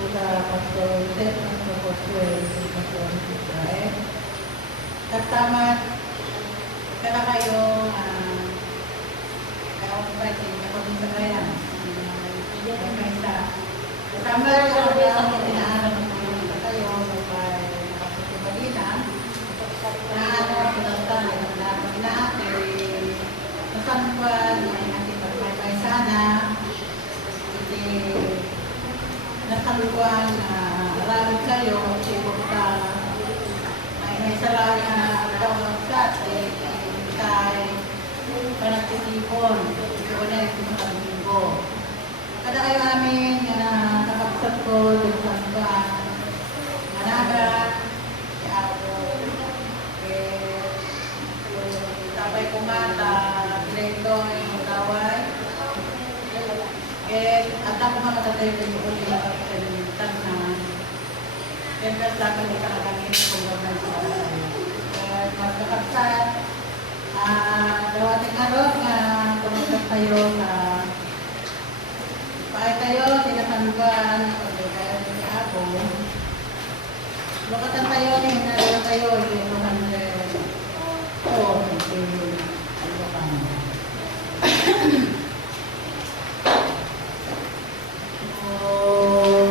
po sa Pastor Joseph ng Pastor Israel. Kasama kada kayo fighting ako din sa kaya. Kasama ang tinaaral ng mga kayo sa pagkabalina na masampuan ay ating pagpapaisana nasaluan arawin kayo kasi bukta may salang kawagkat kay panagtitipon ito na yung mga linggo kada kayo amin nakapagsat ko yung sampuan managa sabay kumata direkto yung kaway at ako mga tatay ko yung uli at kalimutan na yan kasi lang kami kakaganin kung gawin sa magkakapsat dawating araw na tumagat tayo sa pahay tayo tinasanugan o kayo ni Apo lukatan tayo hinalayo tayo yung 200 o Glory,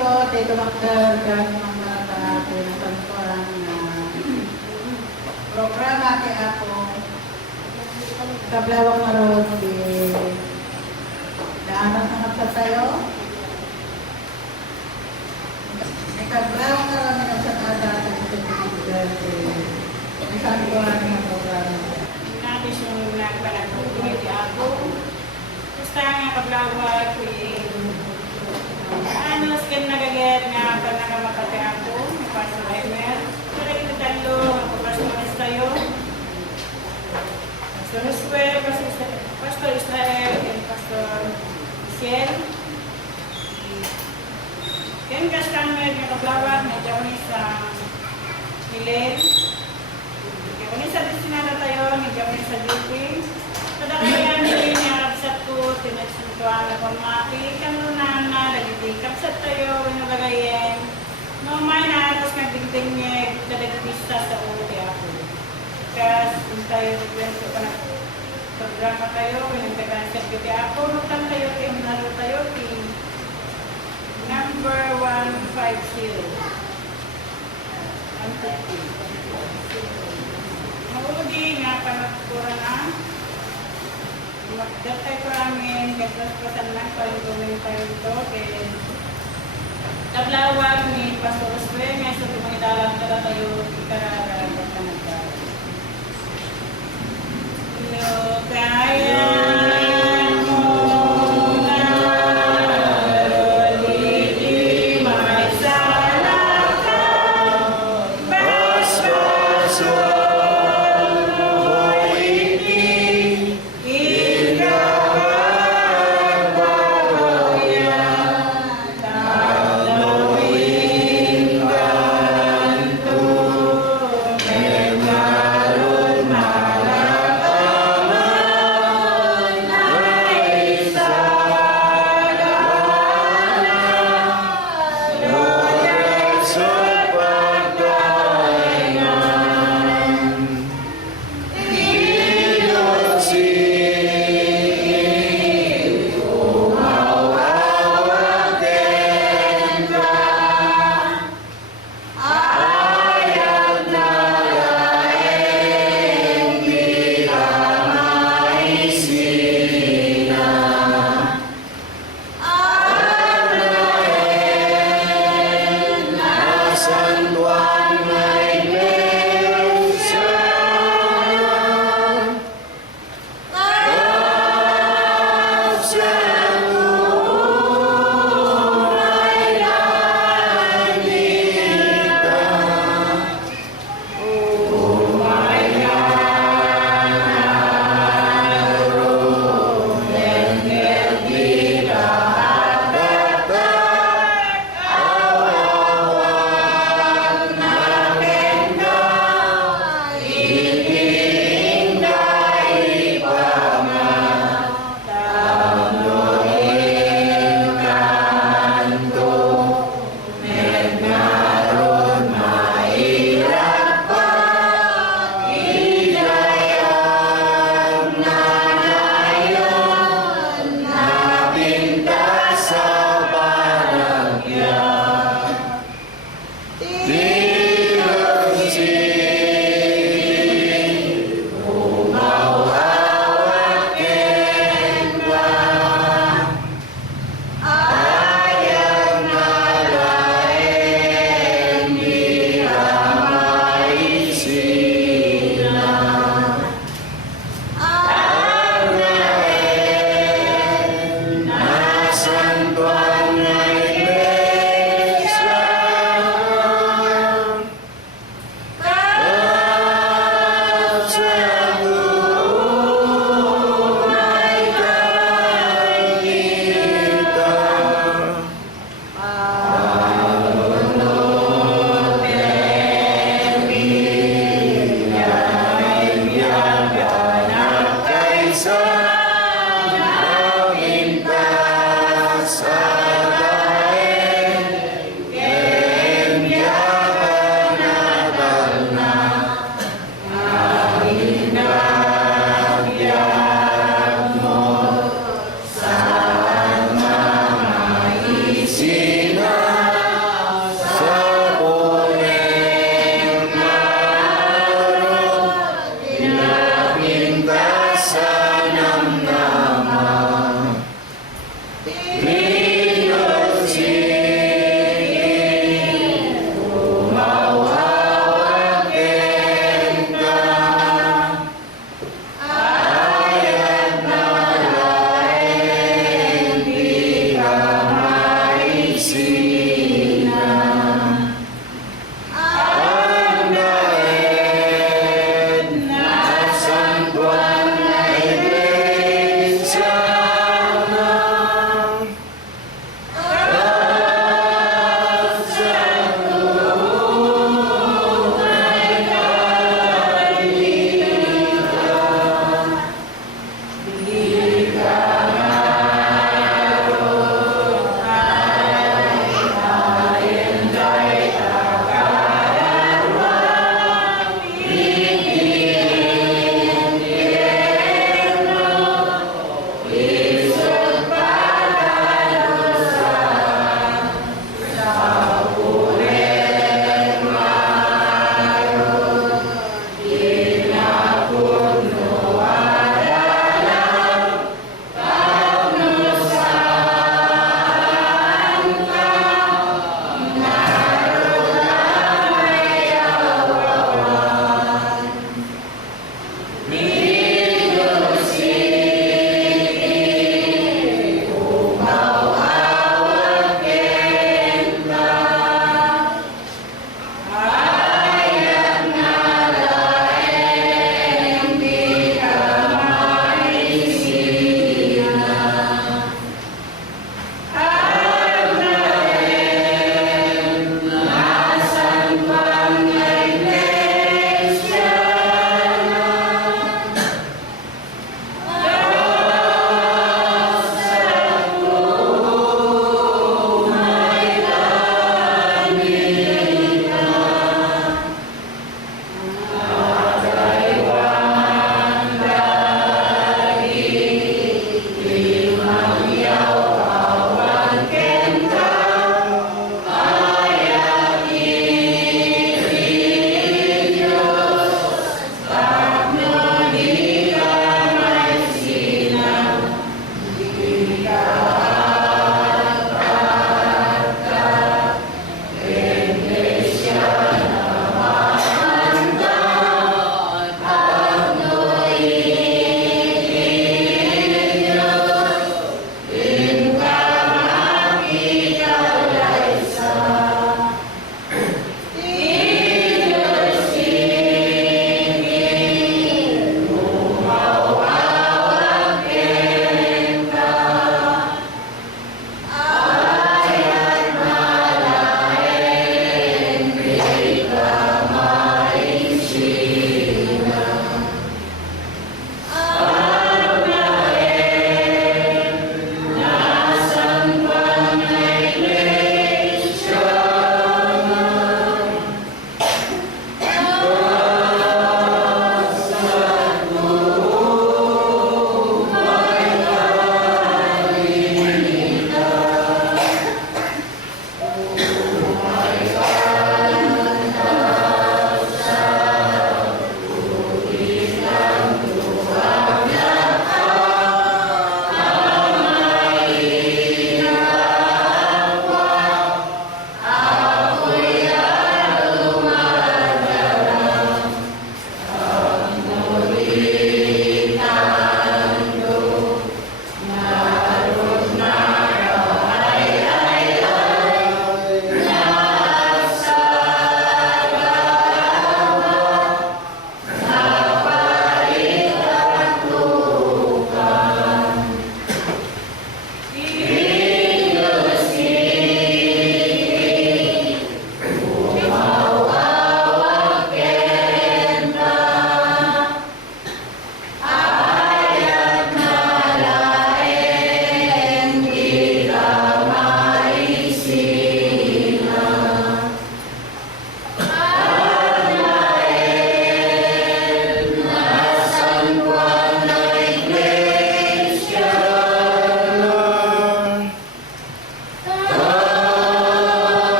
po, Tito Macdal, gano'n ang mga kahapon ng pagkuhan na programa kay ako. Kablawang maroon si Daanan na nagsasayo. May kablawang maroon na nagsakada sa Tito Macdal. May pagkuhan ng programa. Natin yung nagpalagputuloy di ako. Basta nga kablawag, ano, skin nagaget nga pag nakamakate ako, may Pastor Emer. Pero ito talo, ako Pastor tayo. Pastor Josué, Pastor Israel, and Pastor Michelle. Yan customer nga kablawag, medyo kami sa Milen. Kung sa destinada tayo, medyo kami sa DP. Pada kaya nilin niya, kapsat ko, tinagsuntuan na kung makikan na, lagi kapsat tayo, winulagayin. No, may naaras kang dingding niya, kadagpista sa uti ako. Kasi kung tayo, kwento pa na programa tayo, winulagayin sa ako, rutan tayo, naro tayo, number 150. 150. Maudi nga panagpura na. Magdatay ko namin, kaspasan lang pa yung tayo ito. Tablawag ni Pastor Josué, nga sa tumangidalang ka tayo ikararang ka nagdara. Kaya mo na roliti, may sala ka,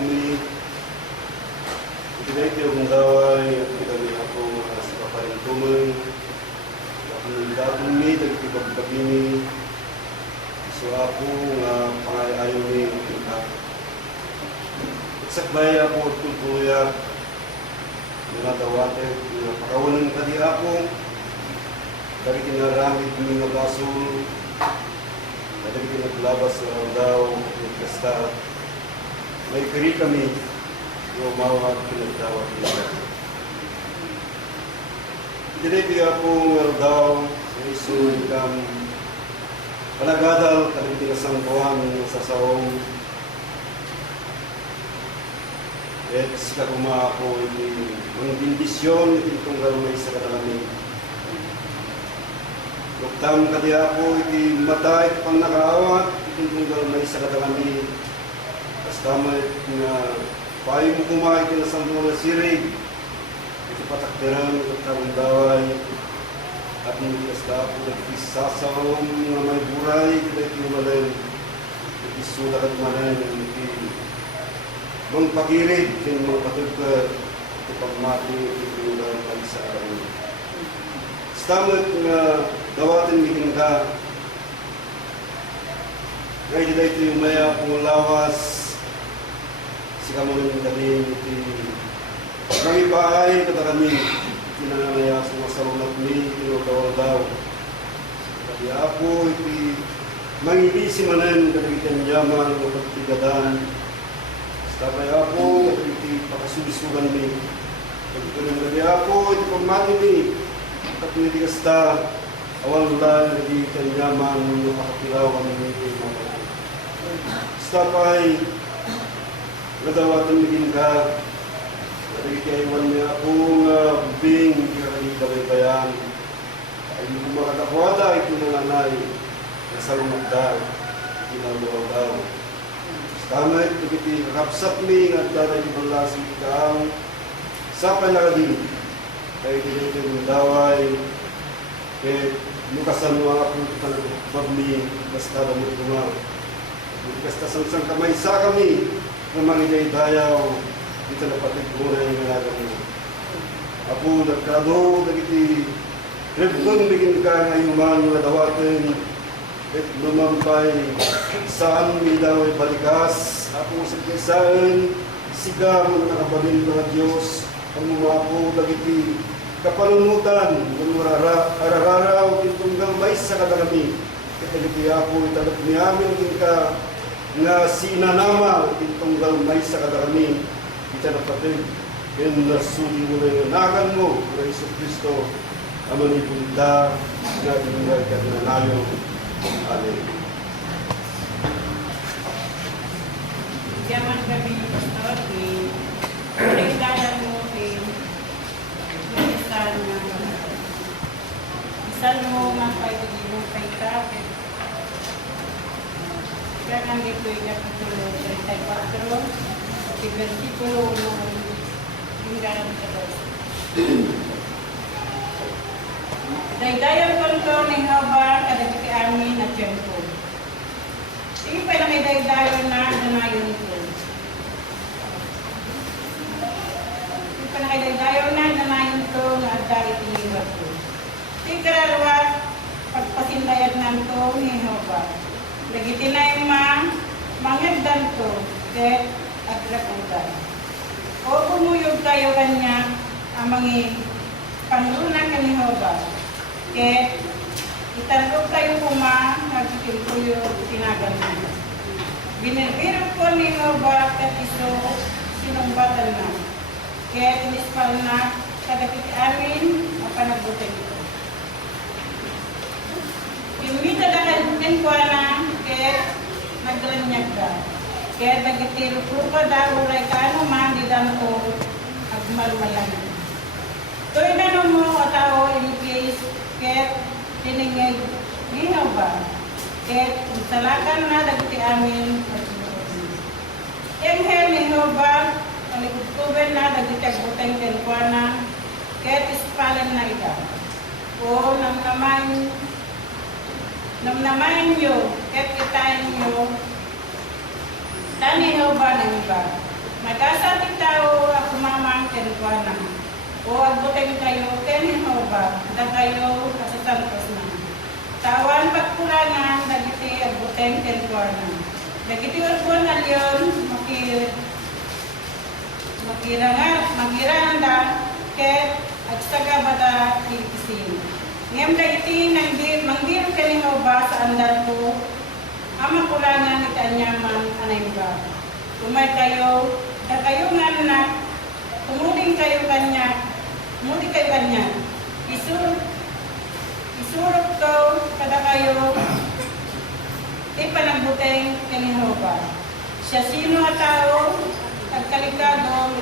kami. Itinay kayo kong daway at kami ako sa kaparintuman. Ako ng dapon mi, nagkipagpagini. So ako nga pangayayon ni kita. Sakbay ako at tultuya. Nanatawate, napakawalan ka di ako. Dari kinaramid mi nga basol. Dari kinaglabas sa daw, kasta. May kari kami. Umawag pinagtawag nila. Dili ako nga daw sa isun kang panagadal kami tinasangkuhan sa saong. At sila kuma ako mga bindisyon itong galmay sa katalamin. Lugtam kadi ako iti matay pang nakaawat itong galmay sa katalamin. Kasama nga payo mo kumain ka na sa mga sirig. Ito patakdiran at karundaway. At hindi kasta po nagkisasawang nga may buray. Kita ito malay. Nagkisulat at malay. Mga pakirid. Kaya mga patagka. Ito pagmati. Ito yung dalang sa araw. Stamot nga dawatin bikin ka. Ngayon dito ito yung maya kung lawas. Sika mo nang kami iti kami paay kata kami kinanaya sa masalunat mi tinutawal daw kaya ako iti mangibisi manan kanagitan yaman o pagtigadan sabay ako iti pakasubisugan mi kaya ako iti pagmati mi at hindi kasta awal lang kanagitan yaman o pakapilaw kami iti sabay nadawatan maging ka, nagkikaiwan niya akong bing, kikakalik bayan. Ay hindi ko makatakwada, ito na nanay, nasa lumagdal, ginagawa daw. Tama ito kiti kakapsap mi, at daday ibang lasing ikaw, sa panakadin, kaya ito yung daway, kaya lukasan mo ako itang pagmi, basta na mo tumaw. Basta sang kamay sa kami, ng mga dayaw, dito na patigbunan yung nalaga mo. Apo, nagkado, nagiti, rebdong bigin ka ngayong mga dawatin, at lumampay, saan may daw ay balikas, ako sa kisaan, sigaw ng nakabalin ng Diyos, ang mga po, nagiti, kapalumutan, ng arararaw, itong gamay sa kadalami, katagiti ako, italag niyamin ka, nga sinanama itong galmay sa kadarami kita napatid in nasuli mo na yung nakan mo na Iso Kristo ang manipulita na inungay ka nananayo. Amen. Yaman kami yung pastor, pinagdalan mo isan mo nga paibigin kay kapit. Kaya nandito yung Kapitulo 34, at versikulo 1, yung gano'n sa Diyos. Daydayan ko ito ni Haba, kadagiti amin at tiyempo. Sige pa lang daydayan na nanayon ko. Sige pa lang daydayan na nanayon ko na dahil tiniwag ko. Sige karalawa, pagpasindayan na ito ni Haba. Lagi tinay mangagdan to, ket agrapudan. O kumuyog tayo kanya ang mga pangunan ni Jehovah. Ket itanong tayo nagtitimpuyo tinagan na. Binibiro ko ni Jehovah ket iso sinumbatan na. Ket inispal na kadakit amin ang panagbutan ito. Imita dahil din ko na kaya naglanyag ka. Kaya nagitiro ko pa daw ray ka ano man di damo agmalmalan. Toy na mo atao in case kaya tiningay ginaw ba? Kaya talakan na dagiti amin. Yang hel ni Jehovah alikutkuben na dagiti agbuteng telkuana kaya ispalan na ida. O namnamain nyo, ket kitain nyo, tani Jehovah ng iba. Nag-asa din tao ako mamang kenuana. O agbutin kayo, kenin ho ba? Da kayo sa santos na. Tawan pagkurangan, dagiti agbutin kenuana. Dagiti urbuan na liyon, magirangan da, ket agsaga bata ikisin. Ngem dagiti manggir kenin ho ba sa andal ko, ama kurangan iti anyaman anay ba. Umay kayo, da kayo nga anak, tumuding kayo kanya, isurot ko kada kayo, ipanagbuteng kanihoba. Siya sino nga tao, agkaligado,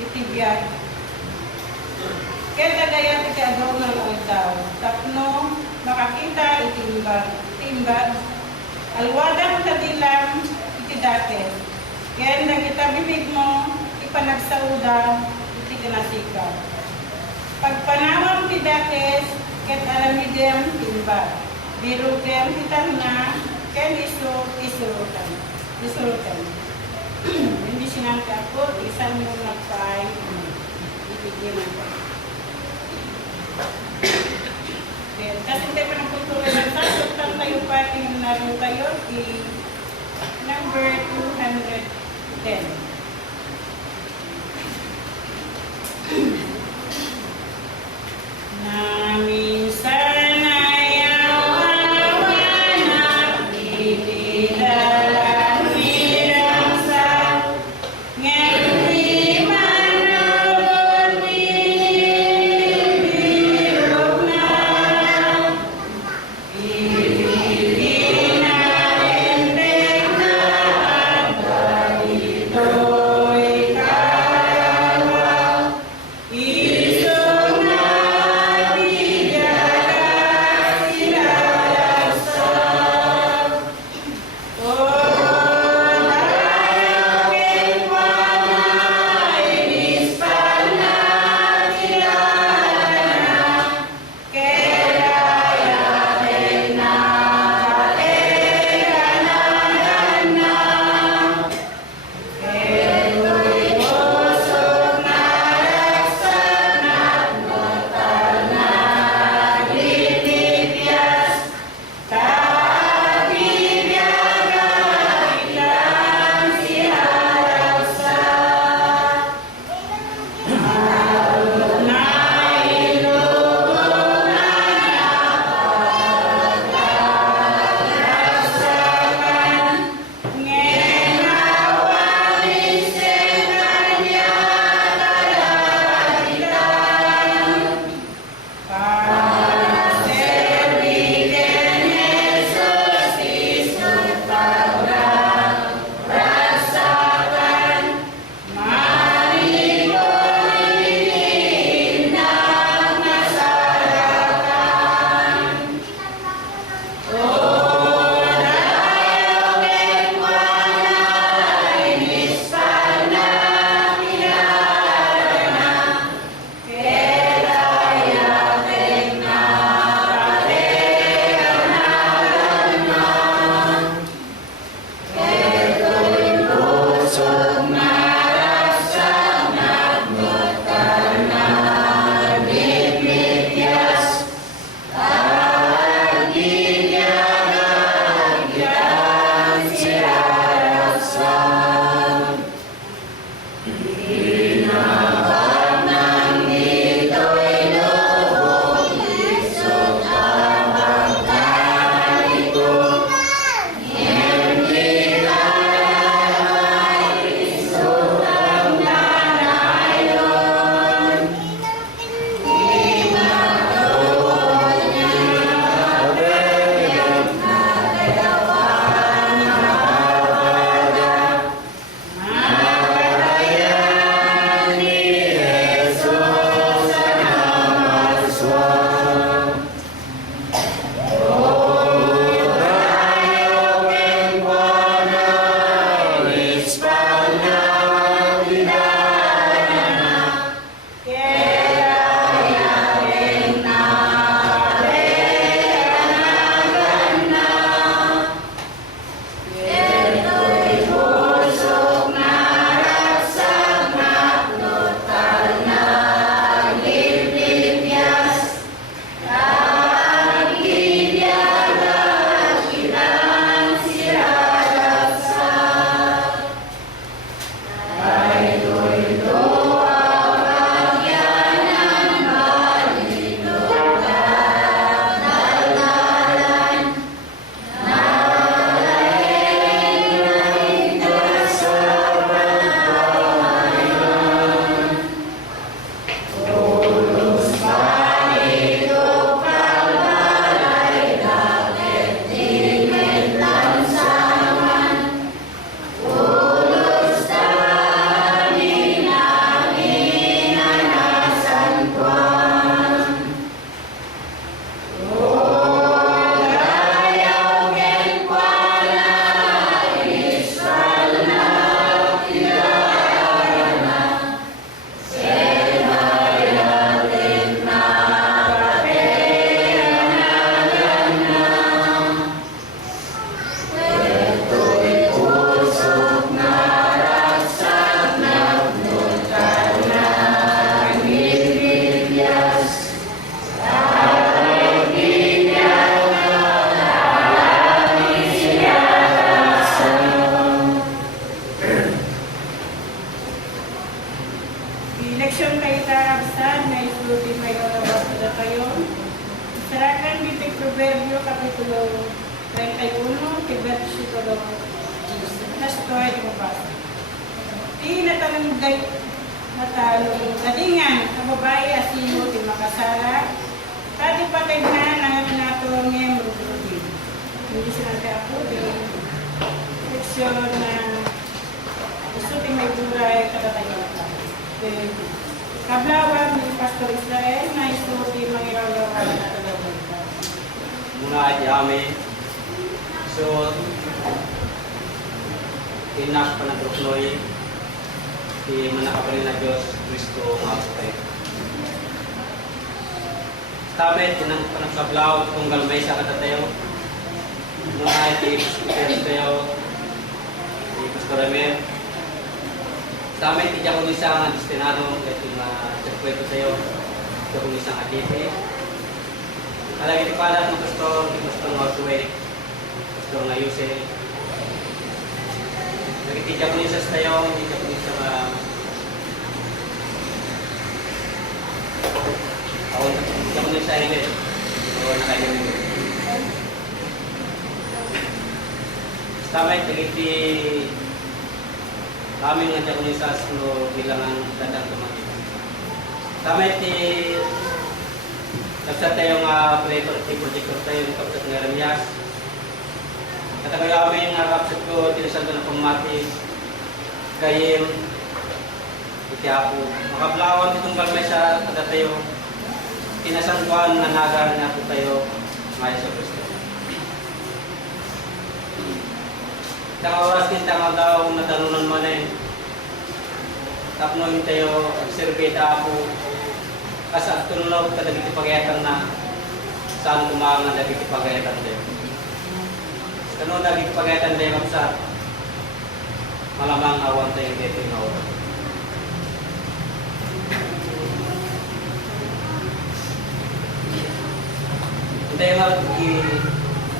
itibiyag. Kaya tagayat iti agaw ng ang tao, tapno, makakita itimbag, alwadang tadilang itidake. Kaya nagita bibig mo, ipanagsauda, itinasika. Pagpanawang tidakes, ket alamidem timba. Birugem titana, ken isurutan. Hindi sinangka ako, isang mo nagpay, ibigyan ako. Kasi tayo pa ng kultura ng sasuktan tayo pa, tingnan natin tayo, number 210. Namin sana'y awawanak, itilalang hirang sa ngayon manawon birog na itinarendek na at ito'y kawa. Eleksyon kay Tarabsan, na isuti may kalawat na tayo. Sarakan bitik Proverbio, Kapitulo 31, Versikulo 10 di mabasa. Di natalunggay natalong gadingan, ang babae asino di makasara, tadi patay na ng nato ng Rubrudi. Hindi sila ako, di eleksyon na isuti may buray kada tayo. Kablawan ni Pastor Israel na isuti mangilalawan na talagang. Muna ay amin. So, inak pa ng Trukloy, di manakaparin na Diyos, Kristo, mga kapatid. Tabet, inang panagkablaw, tunggal may sa katatayo. Muna ay di tayo, di Pastor Amir. Tabet, di ako isang destinado, kahit yung sirkwento sa'yo, di ako isang atite. Alagi di palat ng Pastor, di Pastor Northway, Pastor Ngayuse. Nagitidya ko niya sa tayo, hindi ka po niya sa hindi ka po niya sa hilit. O nakailan. Tamay, nagiti kami nga ko niya sa aslo bilang ang dadang tumatik. Tamay, nagsat tayo nga projector tayo ng kapsat ng Ramias. Katagay kami nga kapsat ko, tinasan ko ng pamati, kayim, itiapo. Makablawan itong balmay sa kadatayo, tinasan ko ang nanagar na po tayo, maya sa Kristo. Tanga oras din tanga daw natanunan man eh. Tapno tayo, agsirbeta ako, asa tunulaw ka dagiti pagayatan na saan kumangan dagiti pagayatan tayo. Kano dagiti pagayatan tayo kapsa malamang awan tayo dito yung awan. Tayo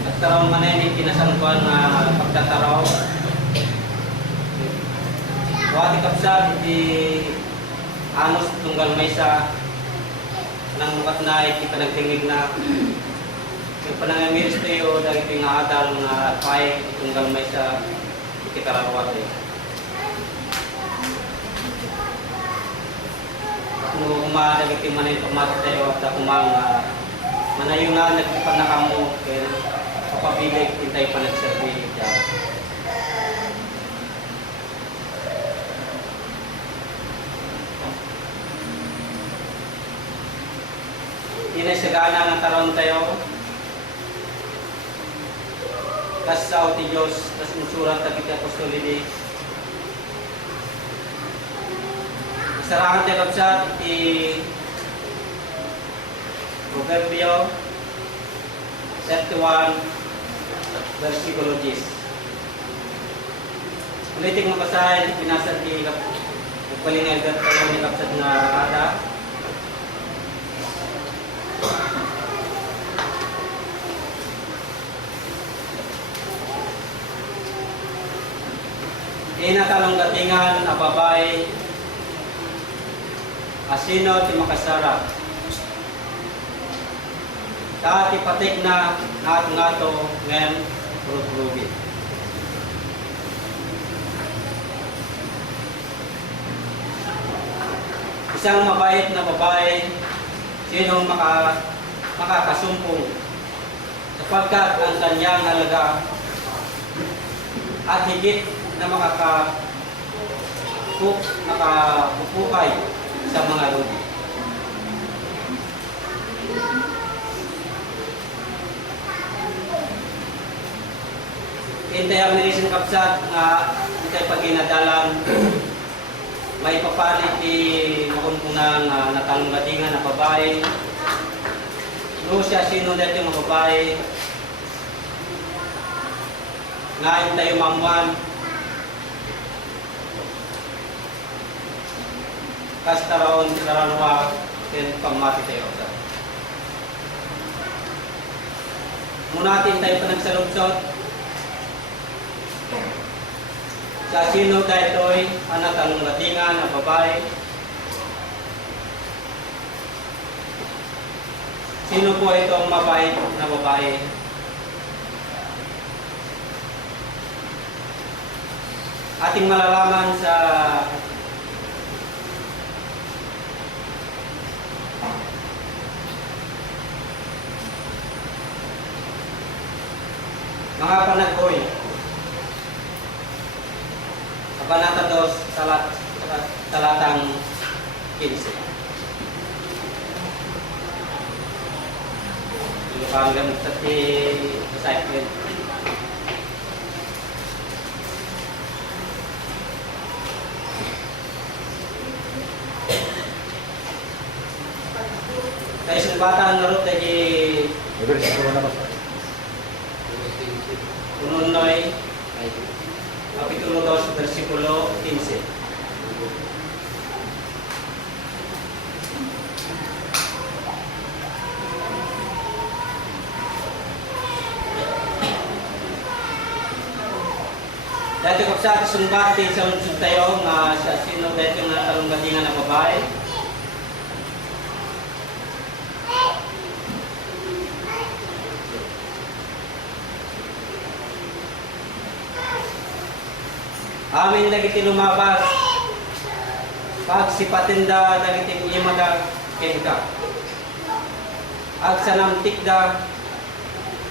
nagtaraw man na kinasangkuhan na pagtataraw. Wati kapsa, di anos tunggal may sa nang mukat na ikipanagtingig na yung panangamiris tayo dahil pingaadal nga pay tunggal may sa ikitarawat tayo. Kung umadagit yung manay pamati tayo at kumang manayungan nagpanakamo kaya papabilig hintay pa nagservi dyan. Inasagana ng taron tayo. Kas sa uti Diyos, kas insurat na kita apostolidi. Sarangan tayo kapsat, iti Proverbio 31, versikulo 10. Ulitin mo kasahin, pinasad di palingal ka tayo ni kapsat na ada. Inatalong datingan na babae, asino ti makasara. Dati patik na ngato ngayon purugrugi. Isang mabait na babae, sinong makakasumpong sapagkat ang kanyang halaga at higit na makapupukay sa mga lugi. Hintay ang nilisin kapsat nga hintay pagkinadalang may papalit ni makunpunang natalunggatingan na babae. No siya sino dito yung mga babae ngayon tayo mamuan kastaraon karanwa then pamati tayo sa muna natin tayo pa nagsalubsot sa sino dahil ang natalunggatingan na babae Sino po itong mabait na babae? Ating malalaman sa mga panaghoy. Kabanata 2, talatang 15. Hanggang sa disciple. Kaya isang bata ang narot ay Ununoy, Kapitulo 2, versikulo 15. Dati ko sa sumbat din sa unsod tayo nga sa sino dati yung natalunggatingan na babae. Amin dagiti lumabas. Pag sipatinda dagiti imaga kenka. Ag sanamtik da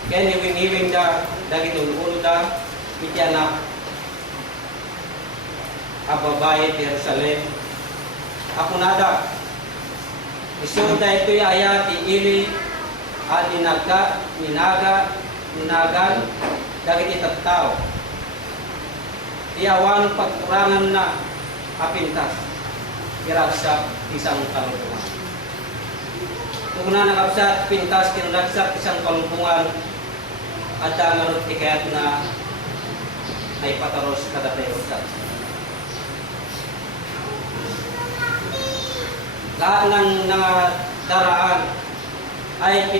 ken iwing-iwing da dagiti ulo da iti anak babae di Jerusalem. Ako nada. Isu da ito'y ayat iili at ninagan dagiti tattao. Iyawan pagkurangan na apintas. Kiragsak isang kalumpungan. Kung na nakapsat pintas kiragsak isang kalumpungan at dangarot ikayat na ay pataros kadatayosat. Lahat ng daraan ay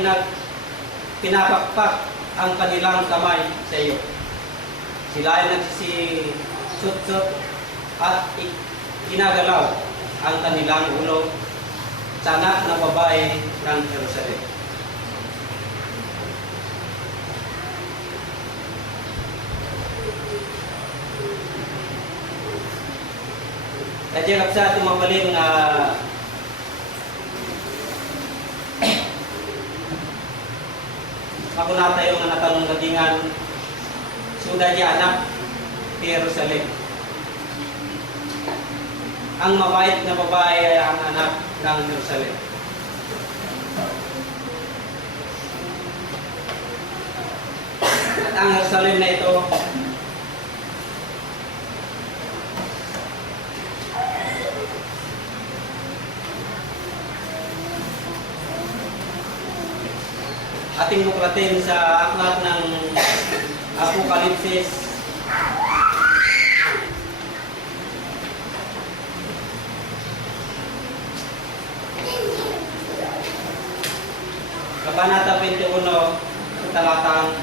pinapakpak ang kanilang kamay sa iyo. Sila ay nagsisut-sut at ginagalaw ang kanilang ulo sa anak na babae ng Jerusalem. At yung sa tumabalin na ako na tayo nga natanong gadingan suda di anak di Jerusalem. Ang mabait na babae ay ang anak ng Jerusalem. At ang Jerusalem na ito ating buklatin sa aklat ng Apokalipsis. Kabanata 21, talatang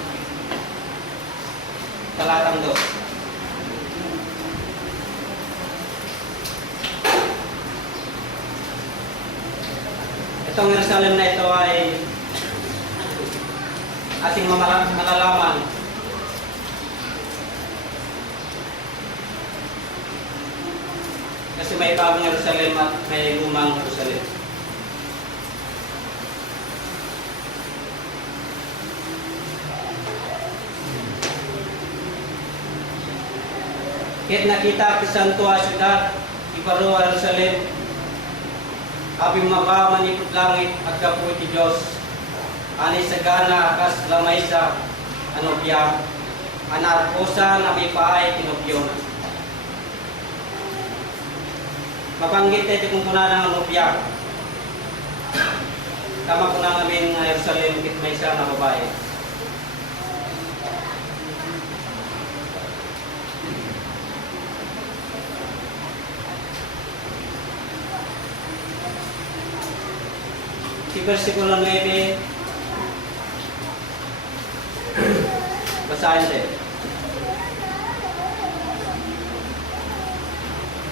2. Itong Jerusalem na ito ay ating malalaman kasi may bagong Jerusalem at may lumang Jerusalem. Kahit nakita ki santo a syudad ibaro Jerusalem aping manipod langit at kapuy ti Dios ani sagana akas lamay sa anopya anarposa na may paay kinopyon. Mapanggit ito kung kuna ng anopya tama ko na namin Jerusalem kit may isa na babae. Si versikulo 9 basahin din.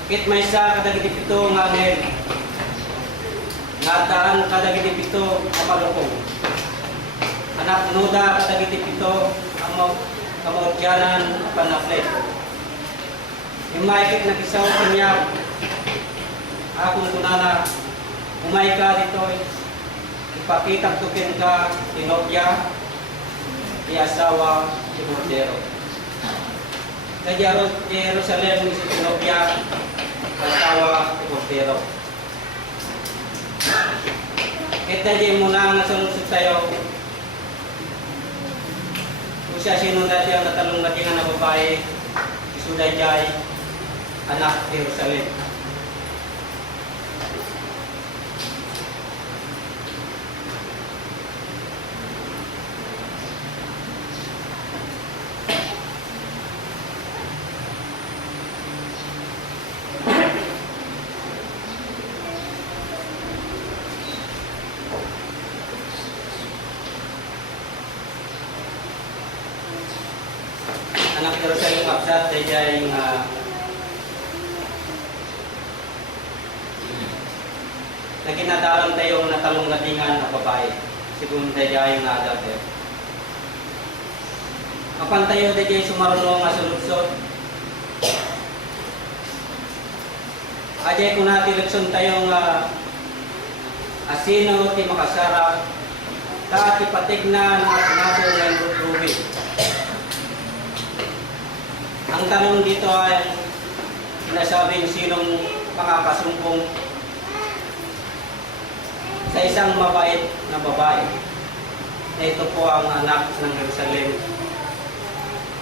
Kit may isa kadagiti pito nga anghel Ngataan kadagiti pito kamalukong. Anak nuda kadagiti pito kamodyanan panaflet. Imaykit na kisaw kanya. Akong tunana, umay ka dito. Ipakitang tukin ka, tinokya, iasawa, timordero. Sa Jerusalem, si tinokya, asawa, timordero. Kita di muna nasunod tayo. Kung siya sinunod yung natalong natingan na babae, isuday jay, anak Jerusalem. Anak Jerusalem absat dayay naginadalan tayo natalong natingan na babae. Sigun dayay nga adulter. Apan tayo dayay sumarunong nga suludsod. Ajay ko natin leksyon tayo nga asino ti makasara ta ti patignan at naso ng rubi. Ang tanong dito ay sinasabing sinong makakasumpong sa isang mabait na babae. Ito po ang anak ng Jerusalem.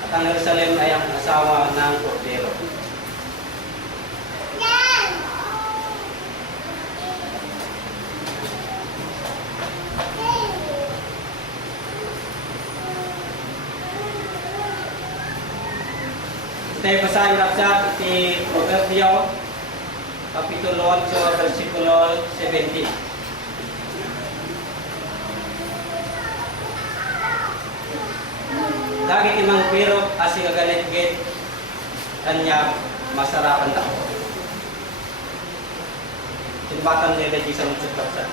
At ang Jerusalem ay ang asawa ng Kordero. Tayo basahin rapsat si Proverbio, Kapitulo 8, versikulo 17. Dagit imang pero asing agalit-git kanya masarapan tao. Sinbatan nila di sa munsut rapsat.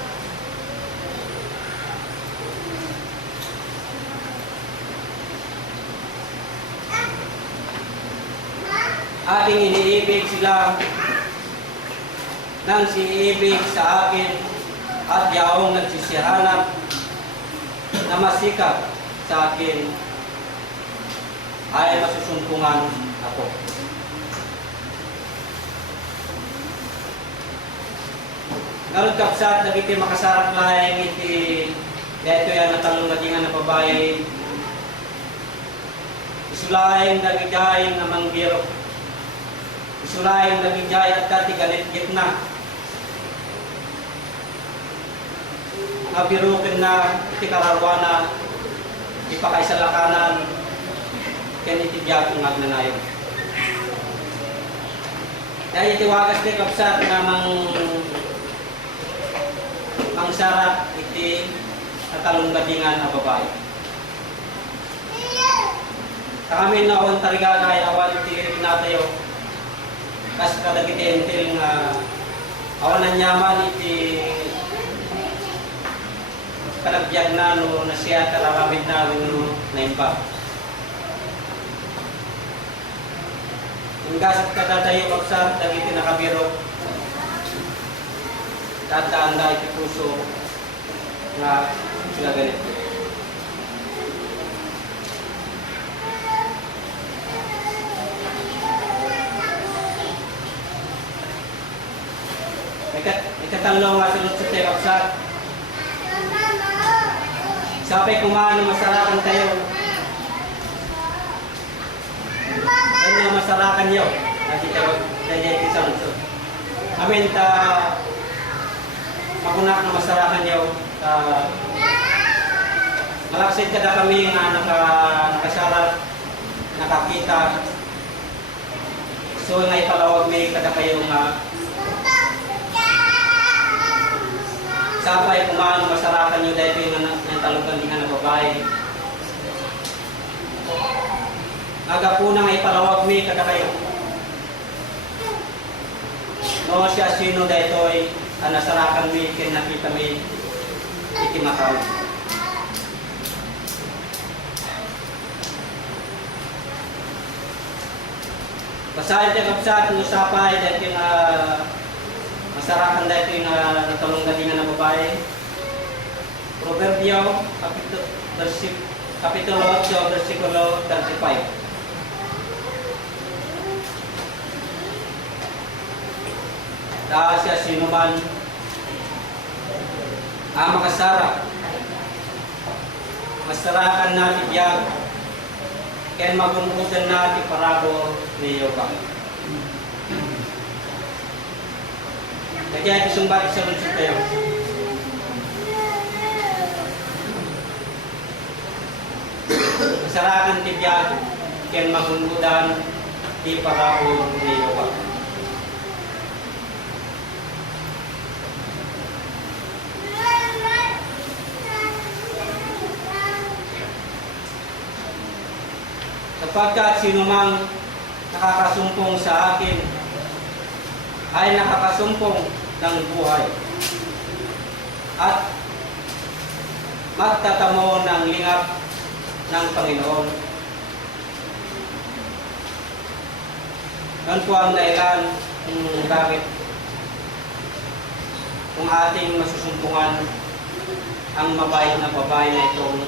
Aking iniibig sila nang siniibig sa akin at yaong nagsisihanap na masikap sa akin ay masusumpungan ako. Ngarod kapsat, nagiti makasarap laing iti dito yan natalong natingan na babae isulaing nagigayang na manggiro. Isulaing nagigay at dati galit-git na. Nabirukin na, iti kararwana, ipakaisalakanan, ken iti biyag ng agnanayon. Kaya itiwagas ni kapsat na mang sarap iti natalong gatingan na babae. Kami na awan tarigagay, awan iti pinatayo, kas kadagiti entil nga awan ang yaman iti kalagyan na no na siya talaramid na no naimba. Yung gasat kadadayo kapsat dagiti nakabiro tataan na iti puso nga sila ganito. Ikatanlo nga sunod sa tekapsat. Sapay kumaan na masarakan kayo. Ano na masarakan nyo? Nakita ko kaya isang sunod. Amin ta makunak na masarakan nyo. Malaksid ka na kami nga nakasarat, nakakita. So nga ipalawag may kada kayo nga sapay kumaan masarakan nyo dahil yung talunggan nga na babae. Nagapuna nga ipalawag may kada kayo. No siya sino dahil nasarakan mi, ken nakita mi, itimataw. Pasahin tayo kapsat, usapay, dahil yung masarakan dahil yung natulong galingan ng babae. Proverbio, Kapitulo 8, versikulo 35. Dahil siya sinuman ang makasara. Masarakan natin yan. Kaya magumudan natin parago ni Yoba. Kaya isumbat sa lunsod kayo. Masarakan tibiyag, kaya magumudan di parago ni Yoba. Sapagkat sinumang nakakasumpong sa akin ay nakakasumpong ng buhay at magtatamo ng lingap ng Panginoon. Yan po ang dahilan kung bakit kung ating masusumpungan ang mabait na babae na itong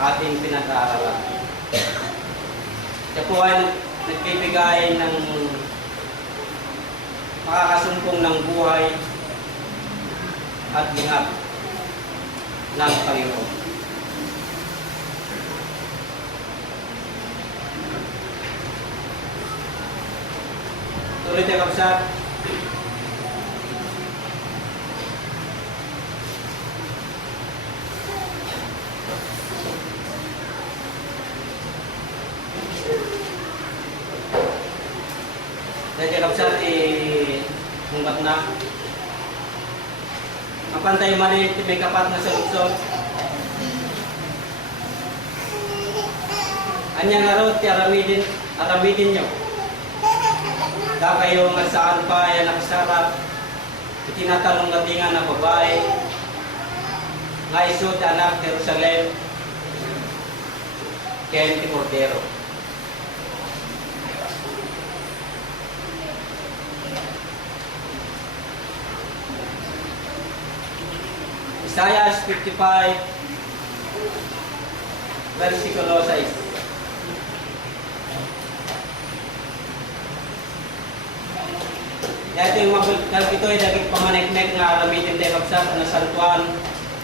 ating pinag-aaralan. Siya po ay nagbibigay ng makakasumpong ng buhay at lingap ng Panginoon. Tuloy tayo kapsat. Dahil kapsat, hunggat na. Mapantay manit, may kapat na sa luksod. Anyang arot, aramidin nyo. Da kayo nga saan pa yan nakasarap, itinatalong gatingan na babae, nga isod anak Jerusalem, ken ti Cordero. Isaiah 55, versikulo 6. Ito ay daging pamanek-nek nga alamitin tayo kapsat na santuan.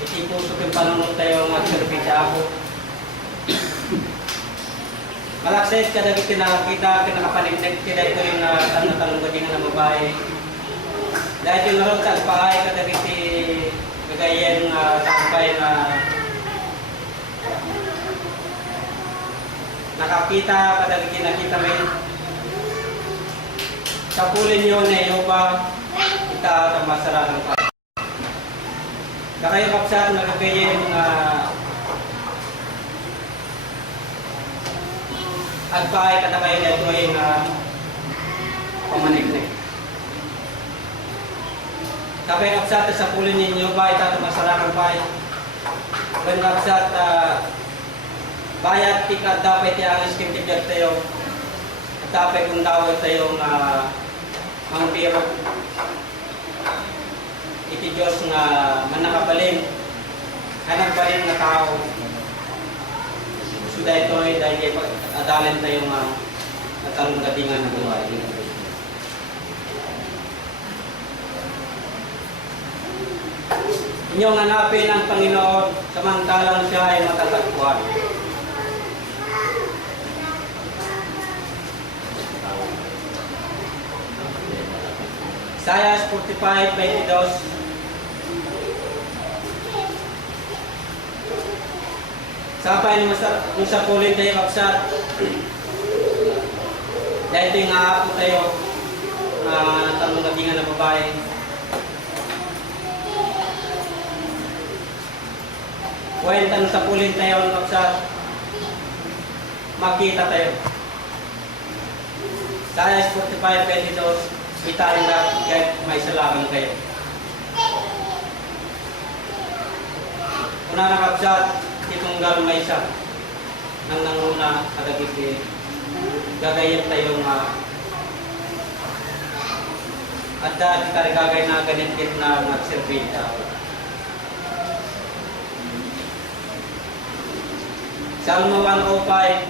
Itipusok yung panunod tayo mag-serpit ako. Malaksit ka daging kinakita, kinakapanek-nek kita ito yung tanong gatingan ng babae. Dahil yung narot tagpahay ka daging gagayen tagpay na nakakita ka daging kinakita mo sapulin nyo na Yoba, kita masarahan ka. Kakayo kapsat, nagagayin agpaay katakayo na ito ay pamaniknik. Kakayo kapsat, sapulin ninyo ba, ita masarahan pa. Kakayo kapsat, bayat tika dapat yung iskim-tibiyag tayo. Dapat kung tawag tayo ang piro iti Diyos nga manakabalin hanagbalin nga tao so dahil ito ay dahil adalan tayo nga natalong gatingan ng buhay. Inyong hanapin ang Panginoon samantalang siya ay matatagpuan. Isaiah 45:22. Sapay ni nung sa kulit tayo kapsat. Dahil ito yung aapo tayo talong gatingan na babae. Kwenta nung sa kulit tayo kapsat. Makita tayo. Isaiah 45:22. Itain na kahit may salaman kayo. Una nakapsat, itunggal may isa. Nang nanguna, kadagiti. Gagayin tayo nga. At dati karigagay na ganit na nagsirbita. Salmo 105,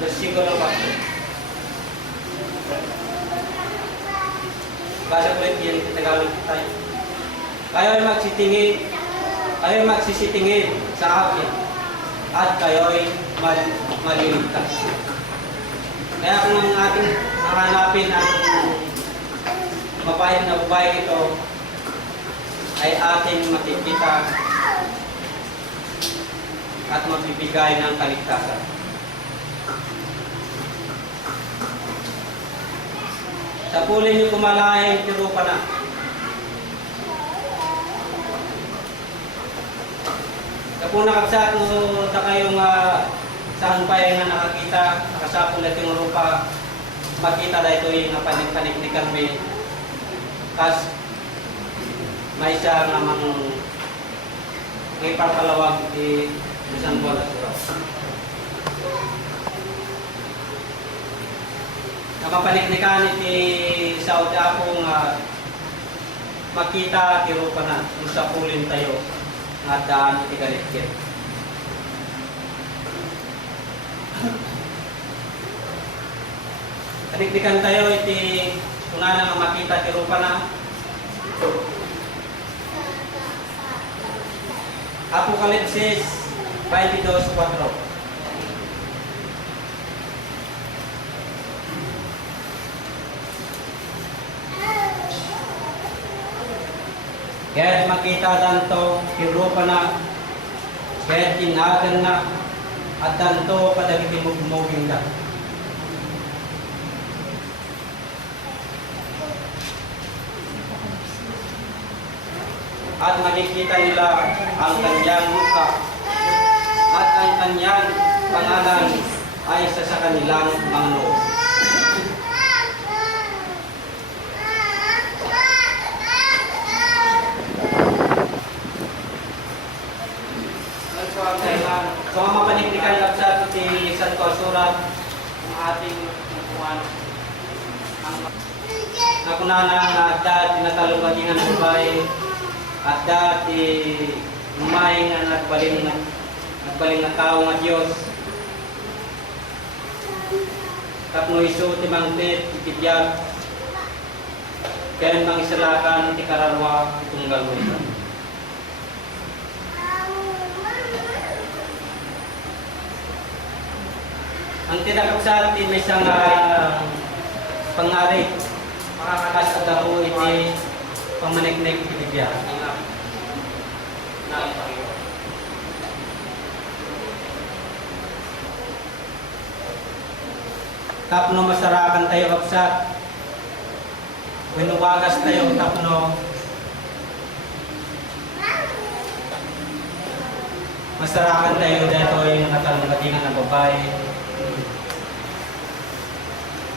versikulo 4. Basa ulit yan, Tagalog tayo. Kayo'y magsisitingin sa akin at kayo'y maliligtas. Kaya kung ang ating hahanapin ang mabait na babae ito ay ating makikita at magbibigay ng kaligtasan. Sa pulin niyo kumalay, tiro pa na. Kapag nakapsat mo na kayong saan pa yung nakakita, nakasapul at yung rupa, makita na ito yung panik-panik ni kami. Kas may siya namang may papalawag di isang bola sura. Nakapanik-nikan iti Saudi ako nga makita tiro pa na kung sa pulin tayo nga daan iti galit-git. Panik-nikan tayo iti kuna na makita tiro pa na. Apokalipsis 22:4. Kaya makita danto, kirupa na, kaya tinagan na, at danto padagiti mugmuging na. At makikita nila ang kanyang mukha at ang kanyang pangalan ay isa sa kanilang mga noo. So, ang mapaniklikan lang sa iti Santo Surat ang ating kukuhan. Ang nakunana na dati natalungagingan ng babae at dati umay nga nagbaling na tao nga Diyos. Tapno iso ti mangtit itibiyag kaya mang isalakan iti kararwa itunggal mo ito. Ang tinakap sa atin may isang pangari makakakas at ako iti pamanik-nik itibiyag. Tapno masarakan tayo kapsat. Winuwagas tayo tapno. Masarakan tayo dito yung nakatalungatingan ng babae.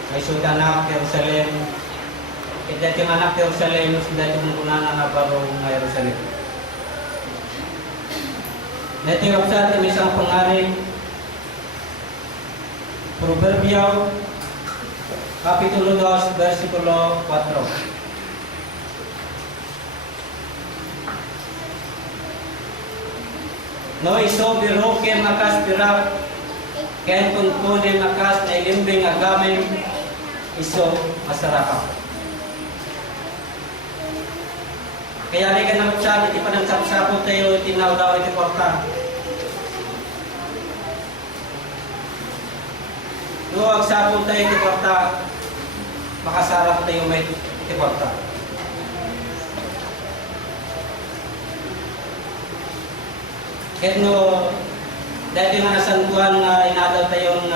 May suda anak Jerusalem. Idat yung anak Jerusalem, suda yung kunanan na barong ng Jerusalem. Dito yung kapsat, may isang pangaring Proverbio, Kapitulo 2, versikulo 4. No iso biro ken makas pirak ken tungkode makas na ilimbing agamin iso masarap. Kaya ligan ng sabi ti padang sapsapo tayo tinaw daw iti porta. Luwag sapon tayo iti porta, makasarap tayo may iti porta. Kahit no, dahil nga nasantuhan na inadal tayong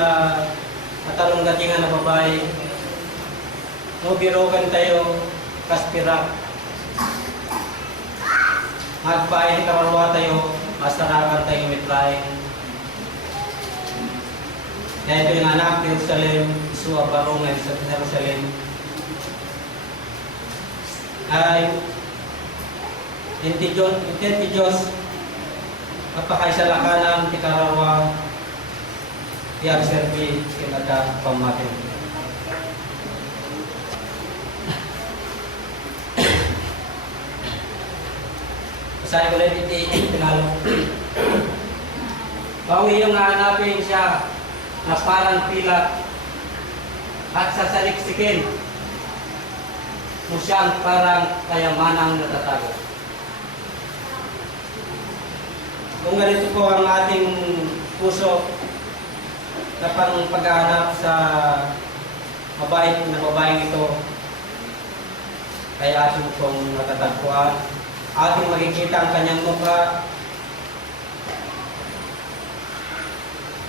matalunggatingan na babae, no birokan tayo, kaspira. Magpain kamarwa tayo, masarakan tayo mitlaing. Kaya ito yung anak ng Jerusalem, isuwa barong ng Jerusalem. Ay, Inti Diyos, napakaisalakanan, ti Karawa, tiyak serbi, kinada pamatin. Saya boleh tinalo. Bawi yung hanapin siya na parang pilat at sasaliksikin mo siyang parang kayamanang natatago. Kung ganito po ang ating puso na pang paghahanap sa mabait na babaeng ito, kaya ating pong natatagpuan, ating makikita ang kanyang mukha,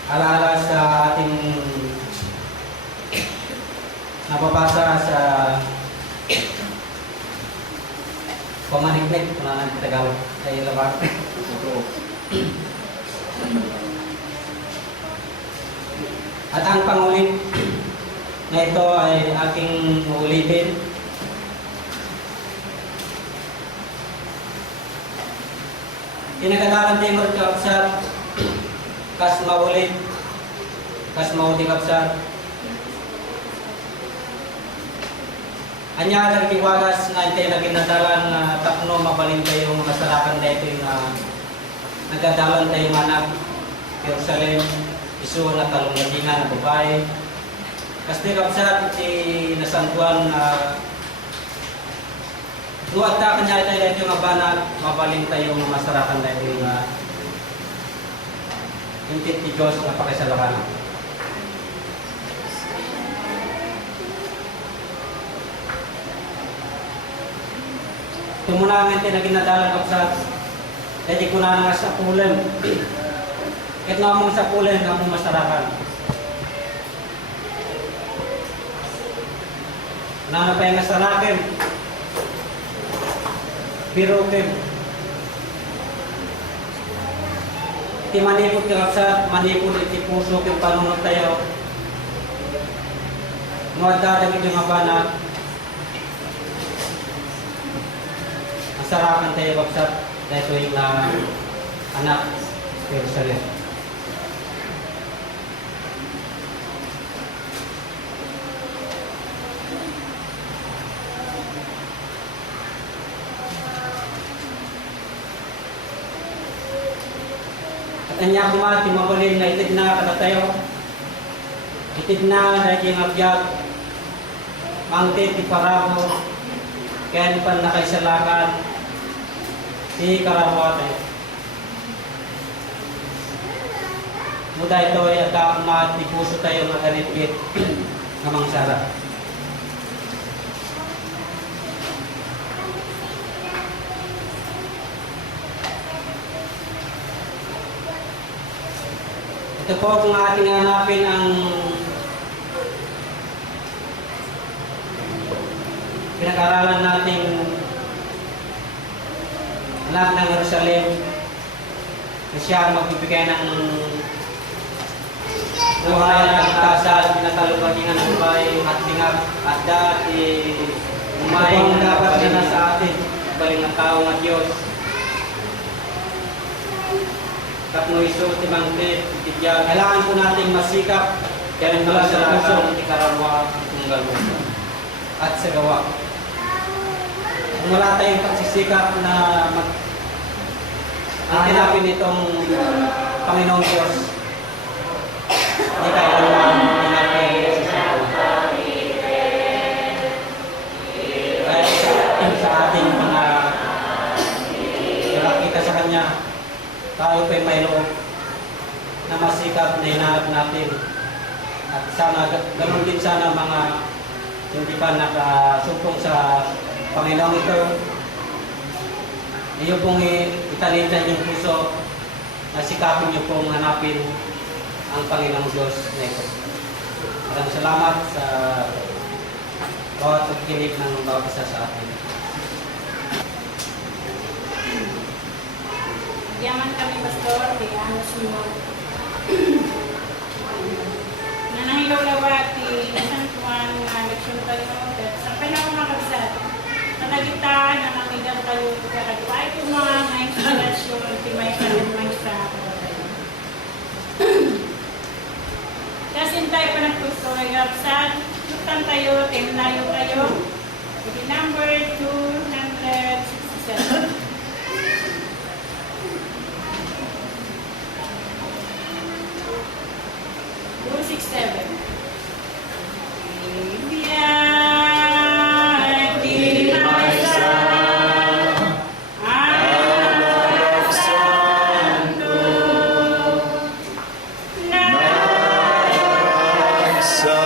alaala sa ating nababasa sa pamaniknik, kung na ng Tagalog, ay labar. At ang pangulit na ito ay aking uulitin. Kinagadaran tayo magkakapsat, kas maulit, kas maulit kapsat. Anya nagtiwalas na tayo naginadalan na tapno mabalin tayo mga sarakan dito na nagadalan tayo anak Jerusalem, isu na talungatingan na babae. Kasi kapsat iti nasantuan na luwag ta kanya tayo dito nga banat, mabalin tayo mga masarakan dito nga intit ni Diyos na pakisalakan. Tumunangin tayo na ginadalang kapsat, dahil ko na nga sa pulen. Kahit na mong sa pulen, na mong masarakan. Nanapay nga sa lakim, birukim. Iti manipod ka kapsat, manipod iti puso kyung panunod tayo. Nguad dadagin yung abanat, masarakan tayo kapsat, dahil ito yung anak Jerusalem. At kanya kumati mabalin na itid na katatayo. Itid na dahil yung abiyag. Mangtid di parabo. Kaya di pa nakaisalakan. Si Karawate. Muda ito ay at di puso tayo maganipit namang sara. Ito po kung ating hanapin ang pinag-aralan nating anak ng Jerusalem na siya magbibigay ng buhay at kaligtasan, pinatalupagingan ng buhay at bingag at dati umayang dapat na nasa atin balik ng tao ng Diyos. Katno iso, timangkit, titiyag. Kailangan po nating masikap kaya mula sa puso ng Karawang tunggal mo at sa gawa. Kung wala tayong pagsisikap na hanapin itong Panginoong Diyos, hindi tayo naman pinapay sa kahit sa ating mga nakakita sa Kanya, tayo pa'y may loob na masikap na hinahanap natin. At sana, ganun din sana mga hindi pa nakasumpong sa Panginoong ito. Iyo pong italitan yung puso na sikapin niyo pong hanapin ang Panginoong Diyos na ito. Maraming salamat sa bawat pagkinig ng bawat isa sa atin. Yaman kami pastor, di ano sunod. Nanahilaw lawat, nasantuan, leksyon tayo. Sampai na ako makabsat. Natagita, nanangigan tayo pagkakagawa ito mga inspirasyon, timay sa limay sa kapatid. Kasin tayo pa ng gusto ay sa tutan tayo, tenlayo tayo. Jadi number 267. 267. Biar di masa anak santo Sa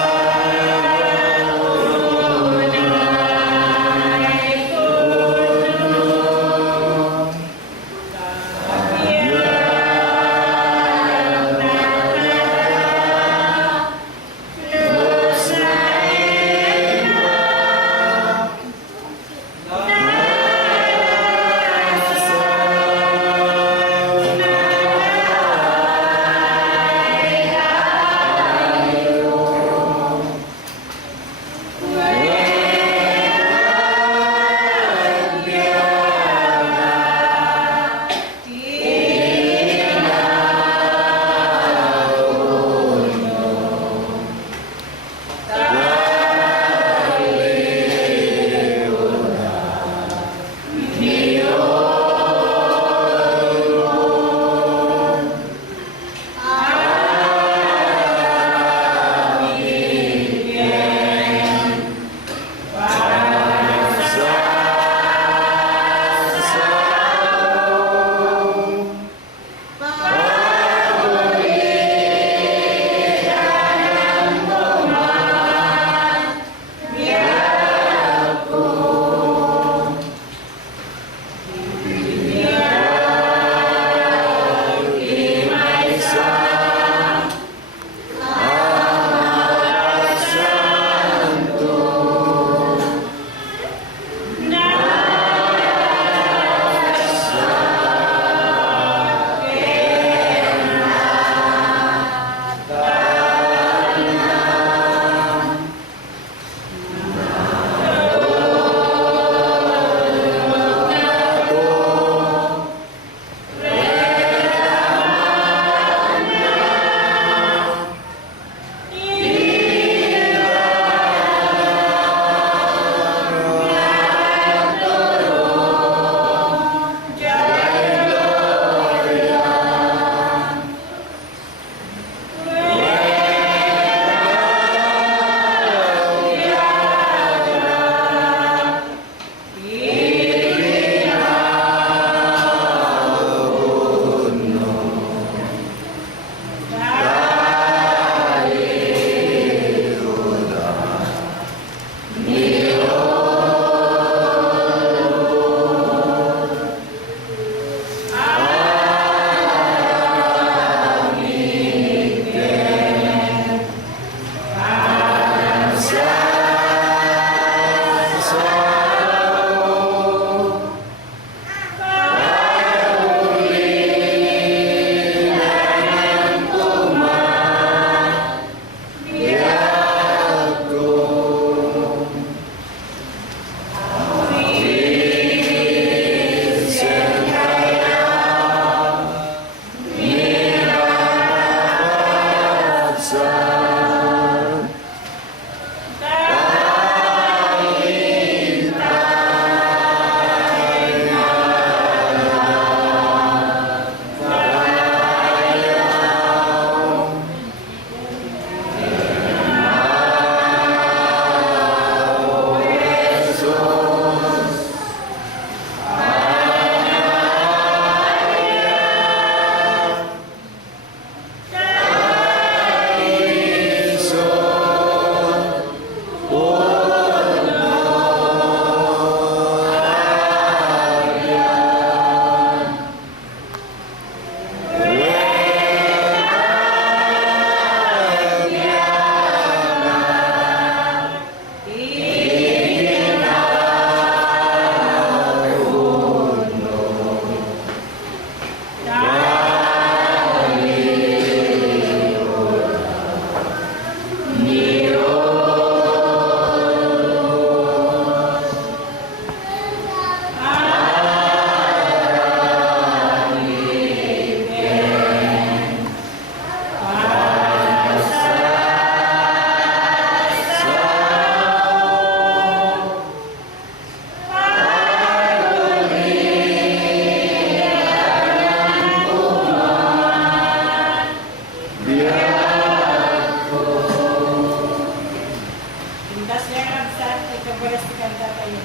ikabalas ka tayo.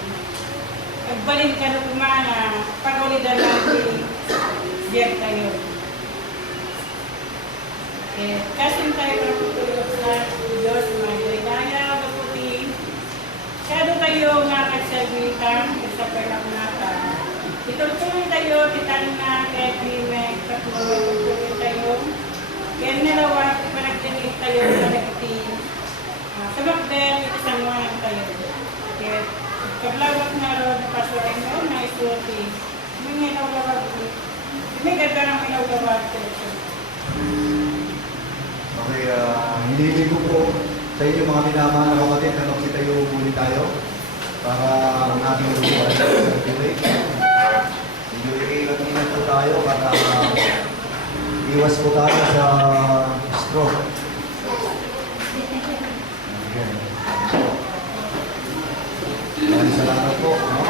Pagbalin ka na kumana, pagulidan natin, biyag tayo. Kasin tayo kaputulog sa Diyos, mga ligaya, maputi. Kado tayo nga kagsabitan, sa pagkakunata. Itultuloy tayo, titanin na, kahit di may kaputulog tayo. Kaya nalawa, panagtinig tayo sa nagti. Sa makdel, isang mga tayo. Kaya kablawag na ron, pasurin mo, na isuti. May nilawag, may ganda ng nilawag tayo. Okay, hinihili ko po sa inyo mga minamahal na kapatid na magsitayo muli tayo para ang ating lubuan sa Pinoy. Medyo ikikat-ingat po tayo para iwas po tayo sa stroke. Ayan. Maraming salamat po. No?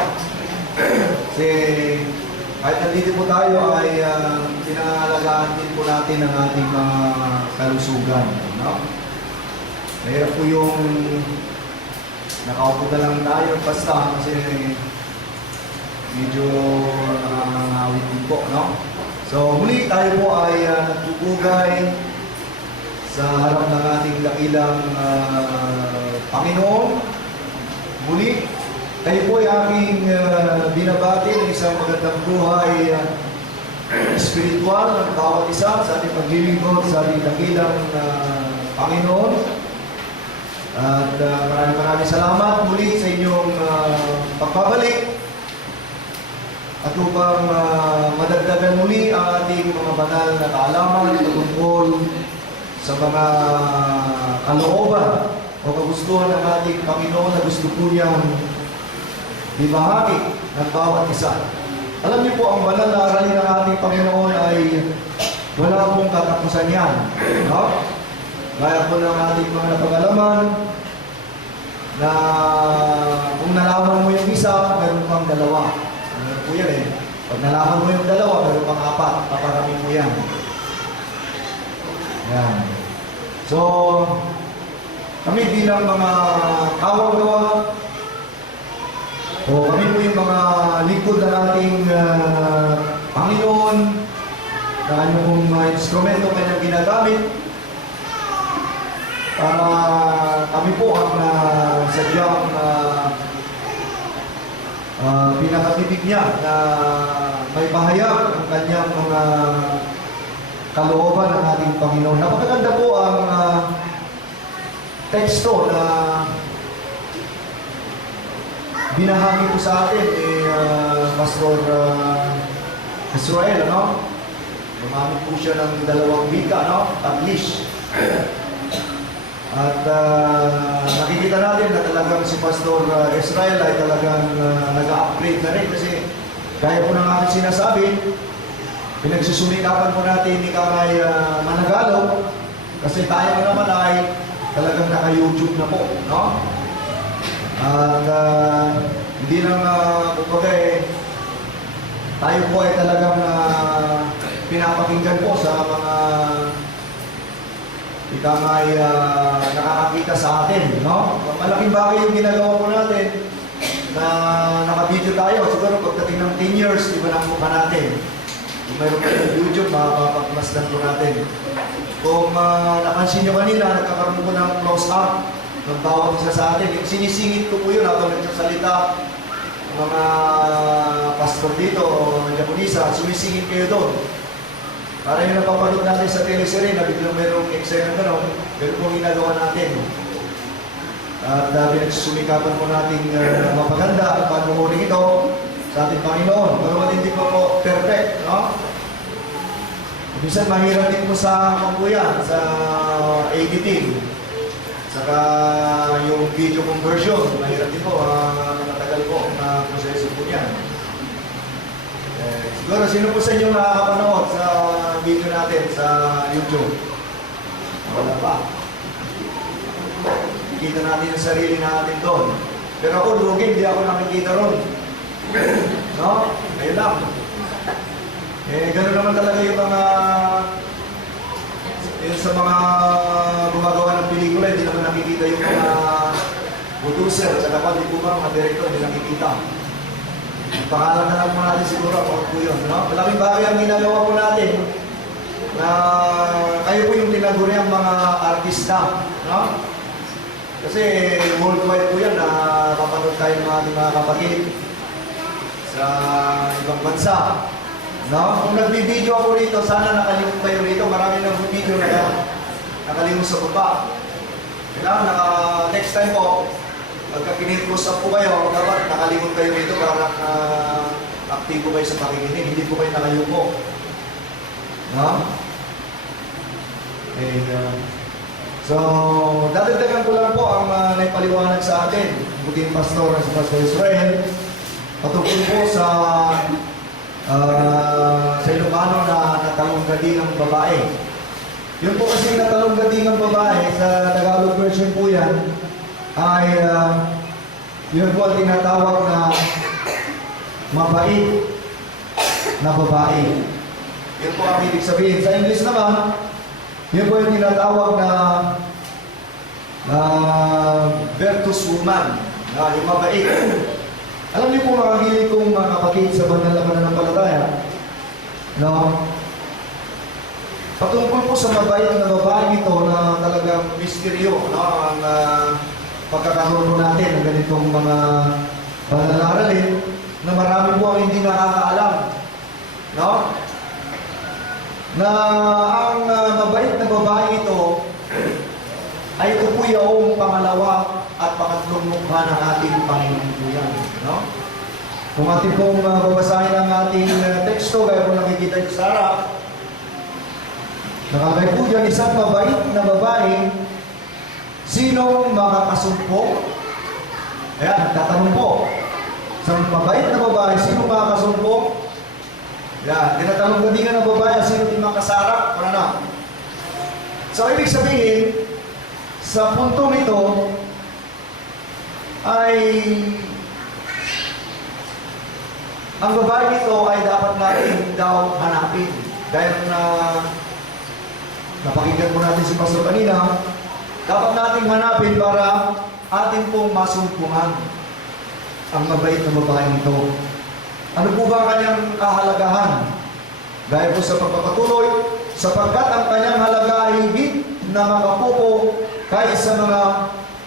Kasi kahit nandito po tayo ay pinangalagaan din po natin ang ating mga kalusugan. No? Mahirap po yung nakaupo na lang tayo basta kasi medyo nakangawit din po. No? So muli tayo po ay nagpupugay sa harap ng ating dakilang Panginoon. Muli, kayo po ay aking binabati ng isang magandang buhay spiritual ng bawat isa sa ating paglilingkod sa ating dakilang Panginoon. At maraming salamat muli sa inyong pagbabalik at upang madagdagan muli ang ating mga banal na kaalaman tungkol sa mga kalooban o kagustuhan ng ating Panginoon na gusto po niyang ibahagi ng bawat isa. Alam niyo po, ang banal na aralin ng ating Panginoon ay wala pong katapusan yan. No? Gaya po ng ating mga napag-alaman na kung nalaman mo yung isa, meron pang dalawa. Ano po yan eh. Pag nalaman mo yung dalawa, meron pang apat. Paparami mo yan. Yan. So, kami bilang mga kawagawa, o kami po yung mga lingkod na ating Panginoon, na kanyang instrumento kanyang ginagamit, para kami po ang sadyang pinakatibig niya na may pahayag ang kanyang mga kalooban ng ating Panginoon. Napakaganda po ang teksto na binahagi po sa atin ni Pastor Israel, ano? Gumamit po siya ng dalawang wika, no? Taglish. At nakikita natin na talagang si Pastor Israel ay talagang nag-upgrade na rin kasi gaya po ng aking sinasabi, pinagsusumikapan po natin ni Kamay Managalo kasi tayo naman ay talagang naka-YouTube na po, no? At hindi lang kumbaga tayo po ay talagang pinapakinggan po sa mga ikamay nakakakita sa atin, no? Malaking bagay yung ginagawa po natin na naka-video tayo. Siguro pagdating ng 10 years, di ba lang mukha natin? Kung mayroon kayo sa YouTube, makapagmasdan po natin. Kung napansin nyo kanina, nagkakaroon po ng close-up ng bawat isa sa atin. Yung sinisingit ko po yun habang nagsasalita mga pastor dito o Japonesa, sumisingit kayo doon. Para yung napapanood natin sa teleserye na biglang mayroong eksena gano'n, pero kung ginagawa natin. At pinagsumikapan po natin mapaganda ang panuhuling ito sa ating Panginoon. Pero hindi pa po perfect, no? Minsan mahirap din po sa kampuyan, sa editing. Saka yung video conversion, mahirap din po, matagal po na proseso po yan. Siguro, sino po sa inyo nakakapanood sa video natin sa YouTube? Wala pa. Kita natin yung sarili natin doon. Pero ako, lugi, hindi ako nakikita ron. No? Ayun lang. Gano'n naman talaga yung sa mga gumagawa ng pelikula, hindi naman nakikita yung mga producer, at saka pa, di po ba, mga director, hindi nakikita. Pangalan na lang po natin siguro, ako po yun. No? Malaking bagay ang ginagawa po natin na kayo po yung tinaguriang mga artista. No? Kasi worldwide po yan na kapanood tayo ng ating mga kapatid sa ibang bansa. No? Kung nagbibideo ako rito, sana nakalimut kayo rito. Marami nang video na nakalimut sa baba. Next time po, pagka pinipus up po kayo, dapat nakalimut kayo rito para aktibo kayo sa pakikinig. Hindi po kayo nakayuko. No? So, dadagdagan ko lang po ang naipaliwanag sa atin. Buting pastor na si Pastor Israel. Patungkol po sa Ilocano na natalong-gadingang babae. Yun po kasi natalong-gadingang babae, sa Tagalog version po yan, ay yun po ang tinatawag na mabait na babae. Yun po ang ibig sabihin. Sa English naman, yun po yung tinatawag na virtuous woman, yung mabait. Alam niyo po mga gili kong mga kapatid sa banal na pananampalataya, no? Patungkol po sa mabait na babae ito na talagang misteryo, no? Ang pagkakaroon po natin ng ganitong mga banal na aralin na marami po ang hindi nakakaalam, no? Na ang mabait na babae ito ay ito po yung pangalawa at pangatlong mukha ng ating Panginoon po yan. No? Kung ating pong babasahin ang ating teksto, gaya po nakikita niyo sa harap, nakagay po dyan, isang mabait na babae, sino makakasumpo? Ayan, nagtatanong po. Isang mabait na babae, sino makakasumpo? Yan, tinatanong gadingan ng babae, sino di makasarap? Ano na? So, ibig sabihin, sa puntong ito, ay ang babae ito ay dapat natin daw hanapin. Dahil na napakinggan mo natin si Pastor kanina, dapat natin hanapin para atin pong masumpungan ang mabait na babae ito. Ano po ba ang kanyang kahalagahan? Gaya po sa pagpapatuloy, sapagkat ang kanyang halaga ay higit na makapupo kahit sa mga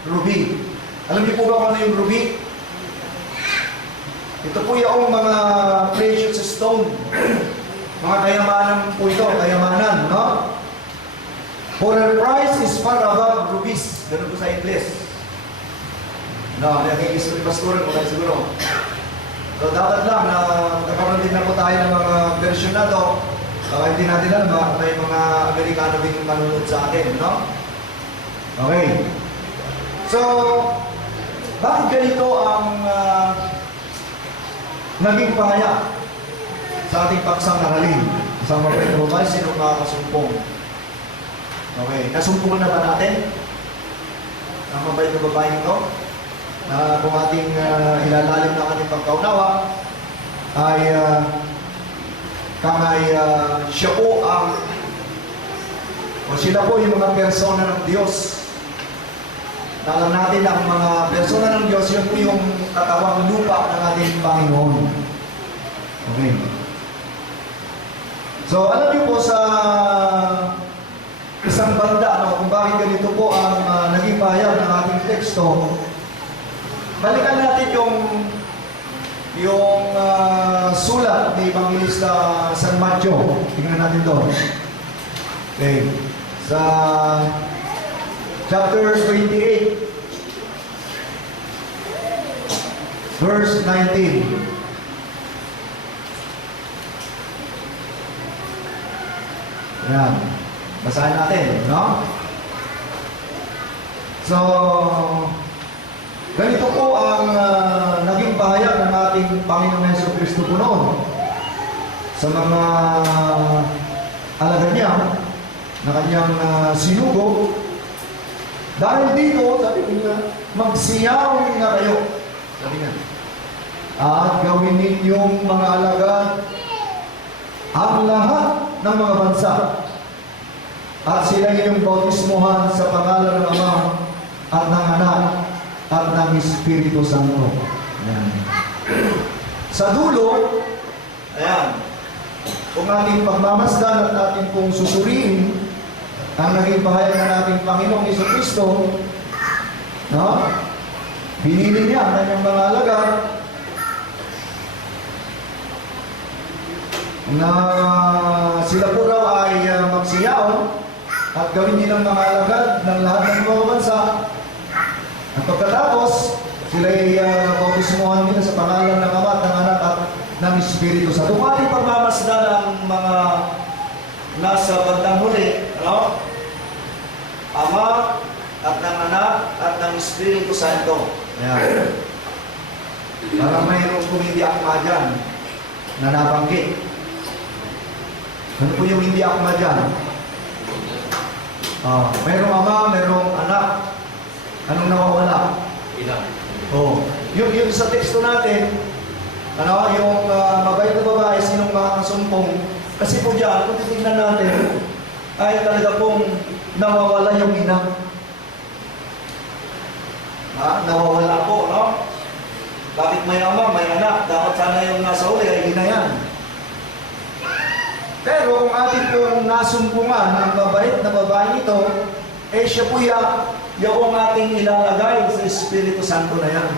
ruby. Alam niyo po ba kung ano yung ruby? Ito po yung mga precious stone. Mga kayamanan po ito, kayamanan, no? For her price is far above rubies. Ganun po sa English. No, nakikis ko ni Pastor, kung tayo siguro. So, dapat lang na nagkaroon din na po tayo ng mga version na to. Hindi natin alam, may mga Amerikano din manunod sa atin, no? Okay. So, bakit ganito ang naging pahayag sa ating paksang aralin? Isang mabait na babae, sino makakasumpong? Okay. Nasumpungan na ba natin ang mabait na babae ito? Na kung ating ilalalim na ating pagkaunawa ay siya po ang sila po yung mga persona ng Diyos. Alam natin na ang mga persona ng Diyos, yun po yung katawang lupa ng ating Panginoon. Okay. So, alam niyo po sa isang banda, kung bakit ganito po ang naging pahayag ng ating teksto, balikan natin yung sulat ni Evangelista San Mateo. Tingnan natin doon. Okay. Sa chapter 28, verse 19. Yan. Basahin natin, no? So, ganito po ang naging pahayag ng ating Panginoong Jesucristo po noon sa mga alagad niya na kanyang sinugo. Dahil dito, sabi niya, magsiyawin na kayo. Sabi niya, at gawin ninyong mga alagad ang lahat ng mga bansa. At sila inyong bautismuhan sa pangalan ng Ama at ng Anak at ng Espiritu Santo. Ayan. Sa dulo, ayan, kung ating pagmamasdan at ating pong susuriin ang naging pahayag na nating Panginoong Jesucristo, no? Binili niya ang kanyang mga alagad na sila po raw ay magsiyaw at gawin nilang mga alagad ng lahat ng mga bansa. At pagkatapos, sila ay bautismuhan nila sa pangalan ng Ama at ng Anak at ng Espiritu Santo. Kung ating pagmamasdan ang mga nasa bandang huli, ano? Ama at ng Anak at ng Espiritu Santo. Ayan. Parang mayroong kung hindi akma dyan na nabanggit. Ano po yung hindi akma dyan? Mayroong Ama, mayroong Anak. Anong nawawala? Ilang. Yung sa teksto natin, ano, yung mabait na babae, sinong makakasumpong. Kasi po dyan, kung titignan natin, ay talaga pong nawawala yung ina. Nawawala po, no? Bakit may ama, may anak? Dapat sana yung nasa uli ay ina yan. Pero kung ating pong nasumpungan ng mabait na babae ito, eh siya po yung ating ilalagay sa Espiritu Santo na yan.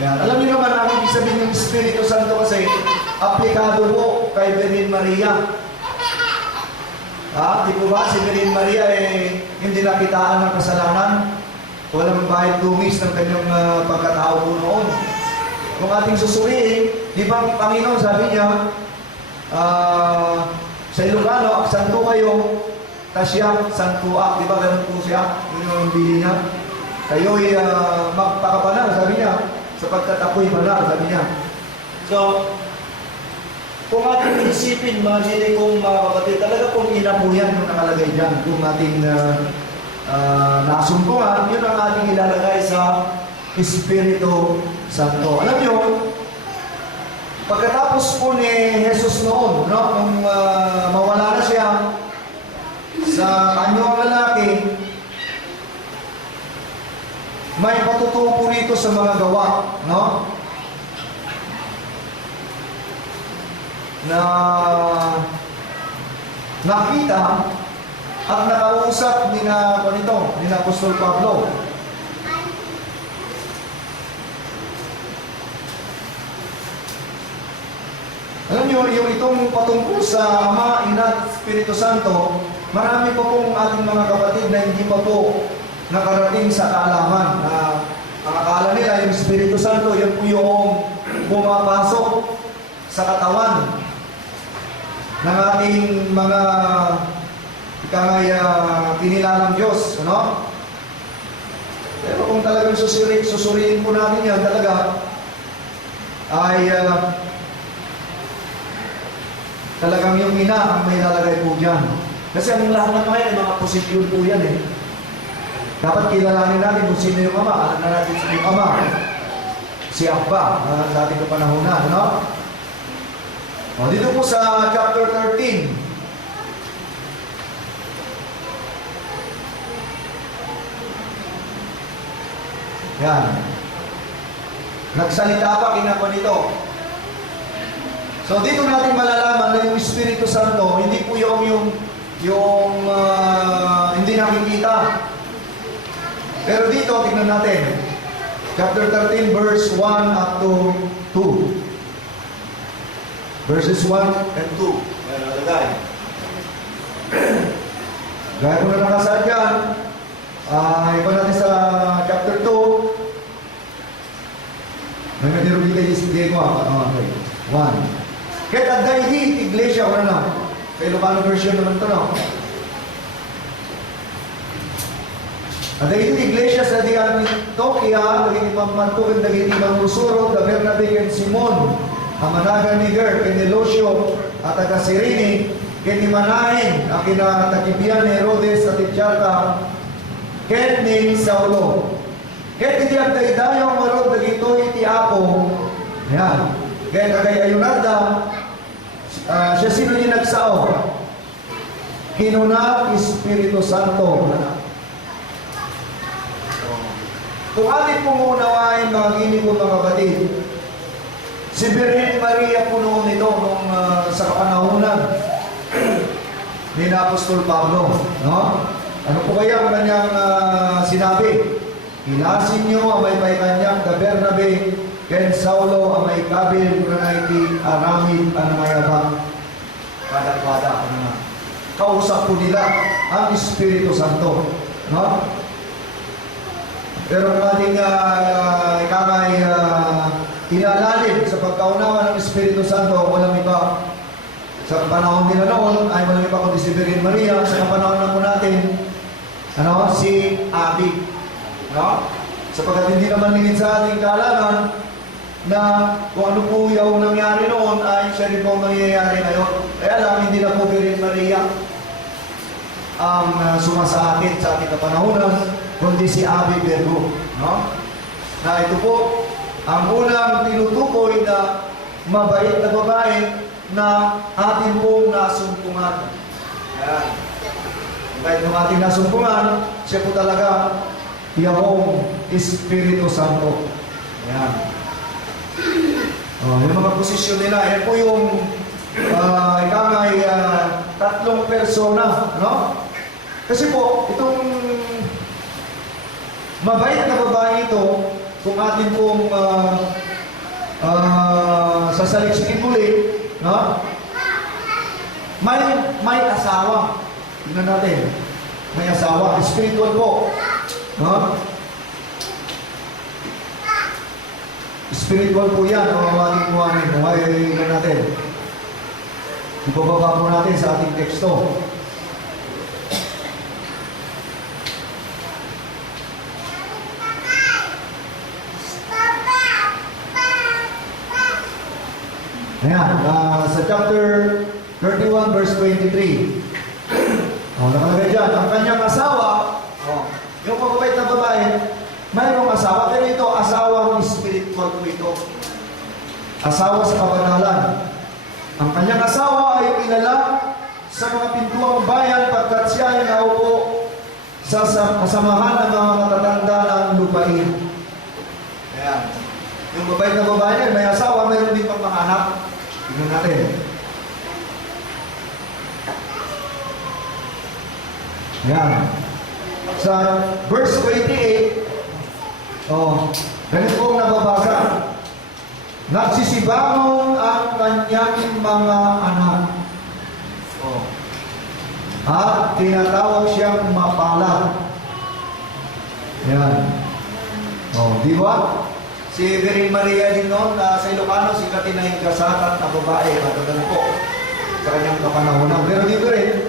Ayan. Alam niyo naman ang ibig sabihin ng Espiritu Santo kasi aplikado po kay Virgin Maria. Di po ba si Virgin Maria hindi nakitaan ng kasalanan? Walang bahid lumis ng kanyang pagkatao po noon. Kung ating susuriin, di ba ang Panginoon sabi niya, sa Ilocano, santo kayo, tasya, santuak. Di ba ganun po siya? Yun yung bili niya. Kayo'y magpakabanal, sabi niya, sapagkat ako'y banal, sabi niya. So, kung ating isipin, mga sili kong mga kapatid, talaga kung ina po yan yung nakalagay dyan. Kung ating nasumpungan, yun ang ating ilalagay sa Espiritu Santo. Alam niyo, pagkatapos po ni Jesus noon, no, nung mawala na siya sa kanyang lalaki, may patutuo po rito sa mga gawa, no? Na nakita at nakausap ni na Apostol Pablo. Alam niyo, yung itong patungkol sa Ama, Ina at Espiritu Santo, marami pa pong ating mga kapatid na hindi pa po nakarating sa kaalaman. Ang akala nila, yung Espiritu Santo, yan po yung pumapasok sa katawan ng ating mga kinilalang Diyos. Ano? Pero kung talagang susuriin po natin yan, talaga ay talagang yung ina ang may lalagay po dyan. Kasi ang lahat ng mga posisyon po yan eh. Dapat kilalanin natin kung sino yung ama. Alam na natin yung ama. Si Abba, dati ko panahonan, no? Dito po sa chapter 13. Yan. Nagsalita pa kinapa nito. So dito natin malalaman na yung Espiritu Santo, hindi po yung hindi nakikita. Pero dito, tingnan natin. Chapter 13, verse 1 up to 2. Verses 1 and 2. Ayan, nalagay. Gaya ko na nakasaad yan. Iba natin sa chapter 2. May nadirugin kayo sa Diego. Okay. 1. Kahit adday di, iglesia, wala na. Sa Ilocano version naman ito, no? Adday di, iglesia sa di Antioquia, naging pagmantukin, naging ibang Rusuro, da Bernabe ken Simon, amanagan ni Ger, ken ni Lucio, at taga Sirini, ken ni Manahin, ang kinatakibian ni Herodes at Itiarca, ken ni Saulo. Ket iti adday dayo marod dagito iti Apo. Yan. Kaya kay Ayunada, siya sino niya nagsao? Kinuna Espiritu Santo. Kung ating pong unawain, mga gini po mga kapatid, si Virgin Maria po noon ito, nung sa kapanahunan ni Apostol Pablo, no? Ano po kaya ang kanyang sinabi? Ilasin niyo ang may kanyang ka Bernabe, ken Saulo ang may kabil, Granite, Aramid, anamayabang, kada-kada, kausap po nila ang Espiritu Santo, no? Pero ang ating ikamay inalalim sa pagkaunawa ng Espiritu Santo, walang iba. Sa panahon nila noon, ay walang iba kundi si Virgin Maria. Sa panahon na po natin, si Abi. No? Sapagkat hindi naman lingid sa ating kaalaman na kung ano po yung nangyari noon ay siya rin po mangyayari ngayon. Kaya lang, hindi na po Virgin Maria ang sumasakit sa ating kapanahonan, kundi si Abi Virgo, no? Na ito po ang unang tinutukoy na mabait na babae na atin pong nasumpungan. Ayan. Kahit nung ating nasumpungan, siya po talaga yung Espiritu Santo. Ayan. Yung mga posisyon nila, yan po yung ikamay tatlong persona, no? Kasi po, itong mabait na babae ito, kung atin pong sasaliksikin muli, no? May asawa. Tingnan natin. May asawa. Spiritual po. No? Spiritual po yan. Ang ating kuhanin. Tingnan natin. Ipababa po natin sa ating teksto. Ayan, sa chapter 31 verse 23. Nakalagay dyan, ang kanyang asawa, yung pagkabait na babae, mayroong asawa, pero ito, asawang spiritual po ito. Asawa sa kabanalan. Ang kanyang asawa ay kilala sa mga pintuang bayan pagkat siya ay naupo sa kasamahan ng mga matatanda ng lupain. Ayan. Yung mabait na babae, may asawa, mayroon din pang mga anak. Tingnan natin. Ayan. Sa verse 28, ganito pong nababasa. Nagsisibangon ang kanyang mga anak. At tinatawag siyang mapalad. Ayan. Di ba? Si Virgin Maria din noon, sa Ilocano, si Katinay Kasatan na babae, matagano po, sa kanyang kapanahonan. Pero dito rin,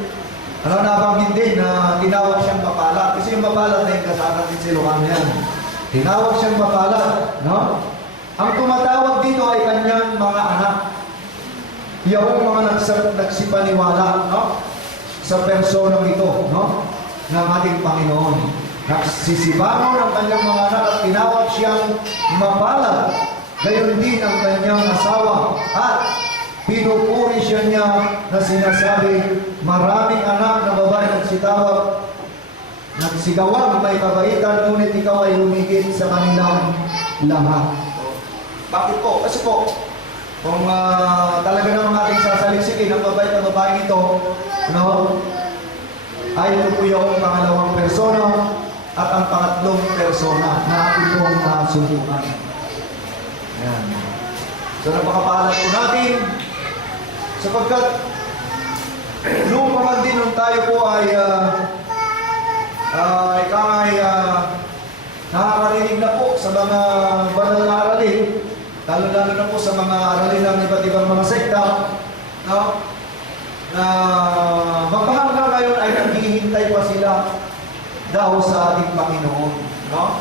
nabanggit din na tinawag siyang mapalad. Kasi yung mapalad na yung kasatan din sa Ilocano yan. Tinawag siyang mapalad, no? Ang tumatawag dito ay kanyang mga anak. Yung mga nagsipaniwala, no? Sa personang ito, no? Ng ating Panginoon. Nagsisibangon ang kanyang mga anak at tinawag siyang mapalad. Gayon din ang kanyang asawa. At pinupuri siya niya na sinasabi, maraming anak na babae nagsigawang may kabaitan, ngunit ikaw ay humigit sa kanilang lahat. Bakit po? Kasi po, kung talaga naman ating sasaliksikin ang mabait na babae ito, no? Ay ito po yung pangalawang persona at ang pangatlong persona na itong nasumpungan. Ayan. So napakapaalam po natin sapagkat nung mga din nung tayo po ay nakakarinig na po sa mga banal na aralin, lalo-lalo na po sa mga aralin ng iba't ibang mga sekta, no? Na magpahanggang ngayon ay naghihintay pa sila daw sa ating Panginoon, no?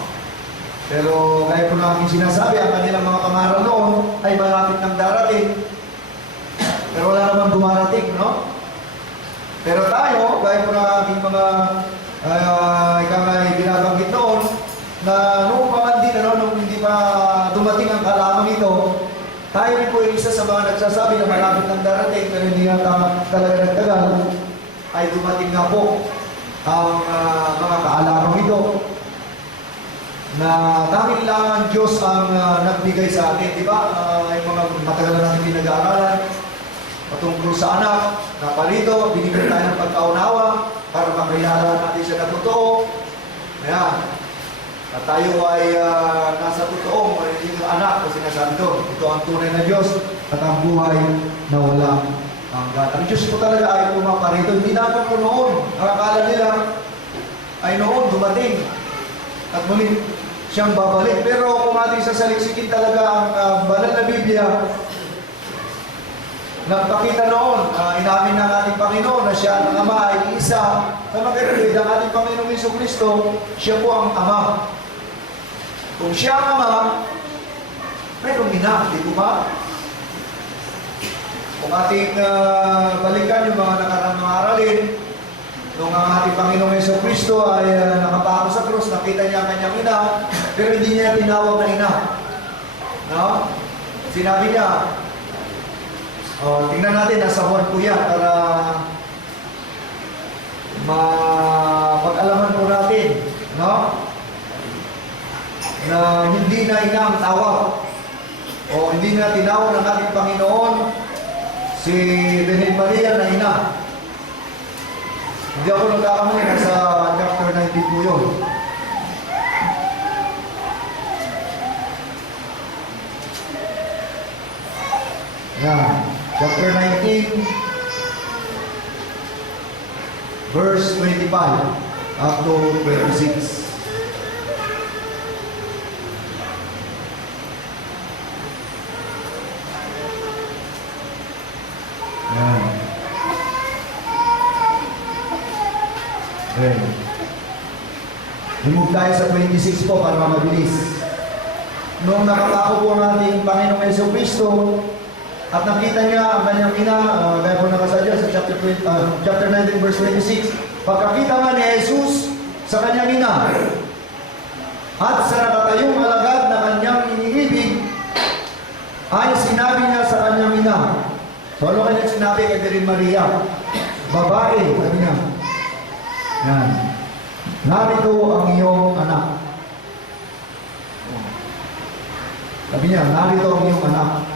Pero gaya po na aking sinasabi, ang kanilang mga pangaral noon ay malapit ng darating. Pero wala naman dumarating, no? Pero tayo, gaya po na aking mga binabanggit noon, na noong pamandin, nung hindi pa dumating ang kalamang ito, tayo rin po yung isa sa mga nagsasabi na malapit ng darating, pero hindi na talaga nagtagal, ay dumating na po ang mga kaalamang ito. na dahil lang ang Diyos ang nagbigay sa atin, di ba? Yung mga matagal na natin pinag-aaralan patungkol sa anak, na palito, binigyan tayo ng pagkaunawa para makilala natin siya na totoo. Ayan. At tayo ay nasa totoong magiging anak kasi sinasabi doon. Ito ang tunay na Diyos at ang buhay na walang hanggan. Ang Diyos po talaga ay pumaparito. Hindi natin po noon. Nakakala nila ay noon dumating at muli siyang babalik. Pero kung ating sasaliksikin talaga ang banal na Biblia, nagpakita noon, inamin ng ating Panginoon na siya ang Ama ay isa. Sa magkakilid, ang ating Panginoong Jesucristo, siya po ang Ama. Kung siya ang Ama, mayroong ina, di po ba? Kung ating balikan yung mga nakarang mga aralin, nung ang ating Panginoong Jesucristo ay nakapako sa krus, nakita niya ang kanyang ina, pero hindi niya tinawag na ina. No? Sinabi niya, tingnan natin, nasa Juan po yan para mapag-alaman po natin, no? Na hindi na ina ang tawag o hindi na tinawag ng ating Panginoon si Virgen Maria na ina. Hindi ako nagkakamali, nasa chapter 19 po yun. Yan. Chapter 19, verse 25 up to 26. Yan. Okay. Lumog tayo sa 26 po para mabilis. Nung nakapako po ang ating Panginoong Jesucristo, at nakita niya ang kanyang ina, gaya po nakasadya sa chapter 19 verse 26. Pagkakita nga ni Jesus sa kanyang ina at sa nakatayong alagad na kanyang iniibig, ay sinabi niya sa kanyang ina. So ano kanyang sinabi kay Virgen Maria? Babae, sabi niya. Yan. Narito ang iyong anak. Sabi niya, narito ang iyong anak.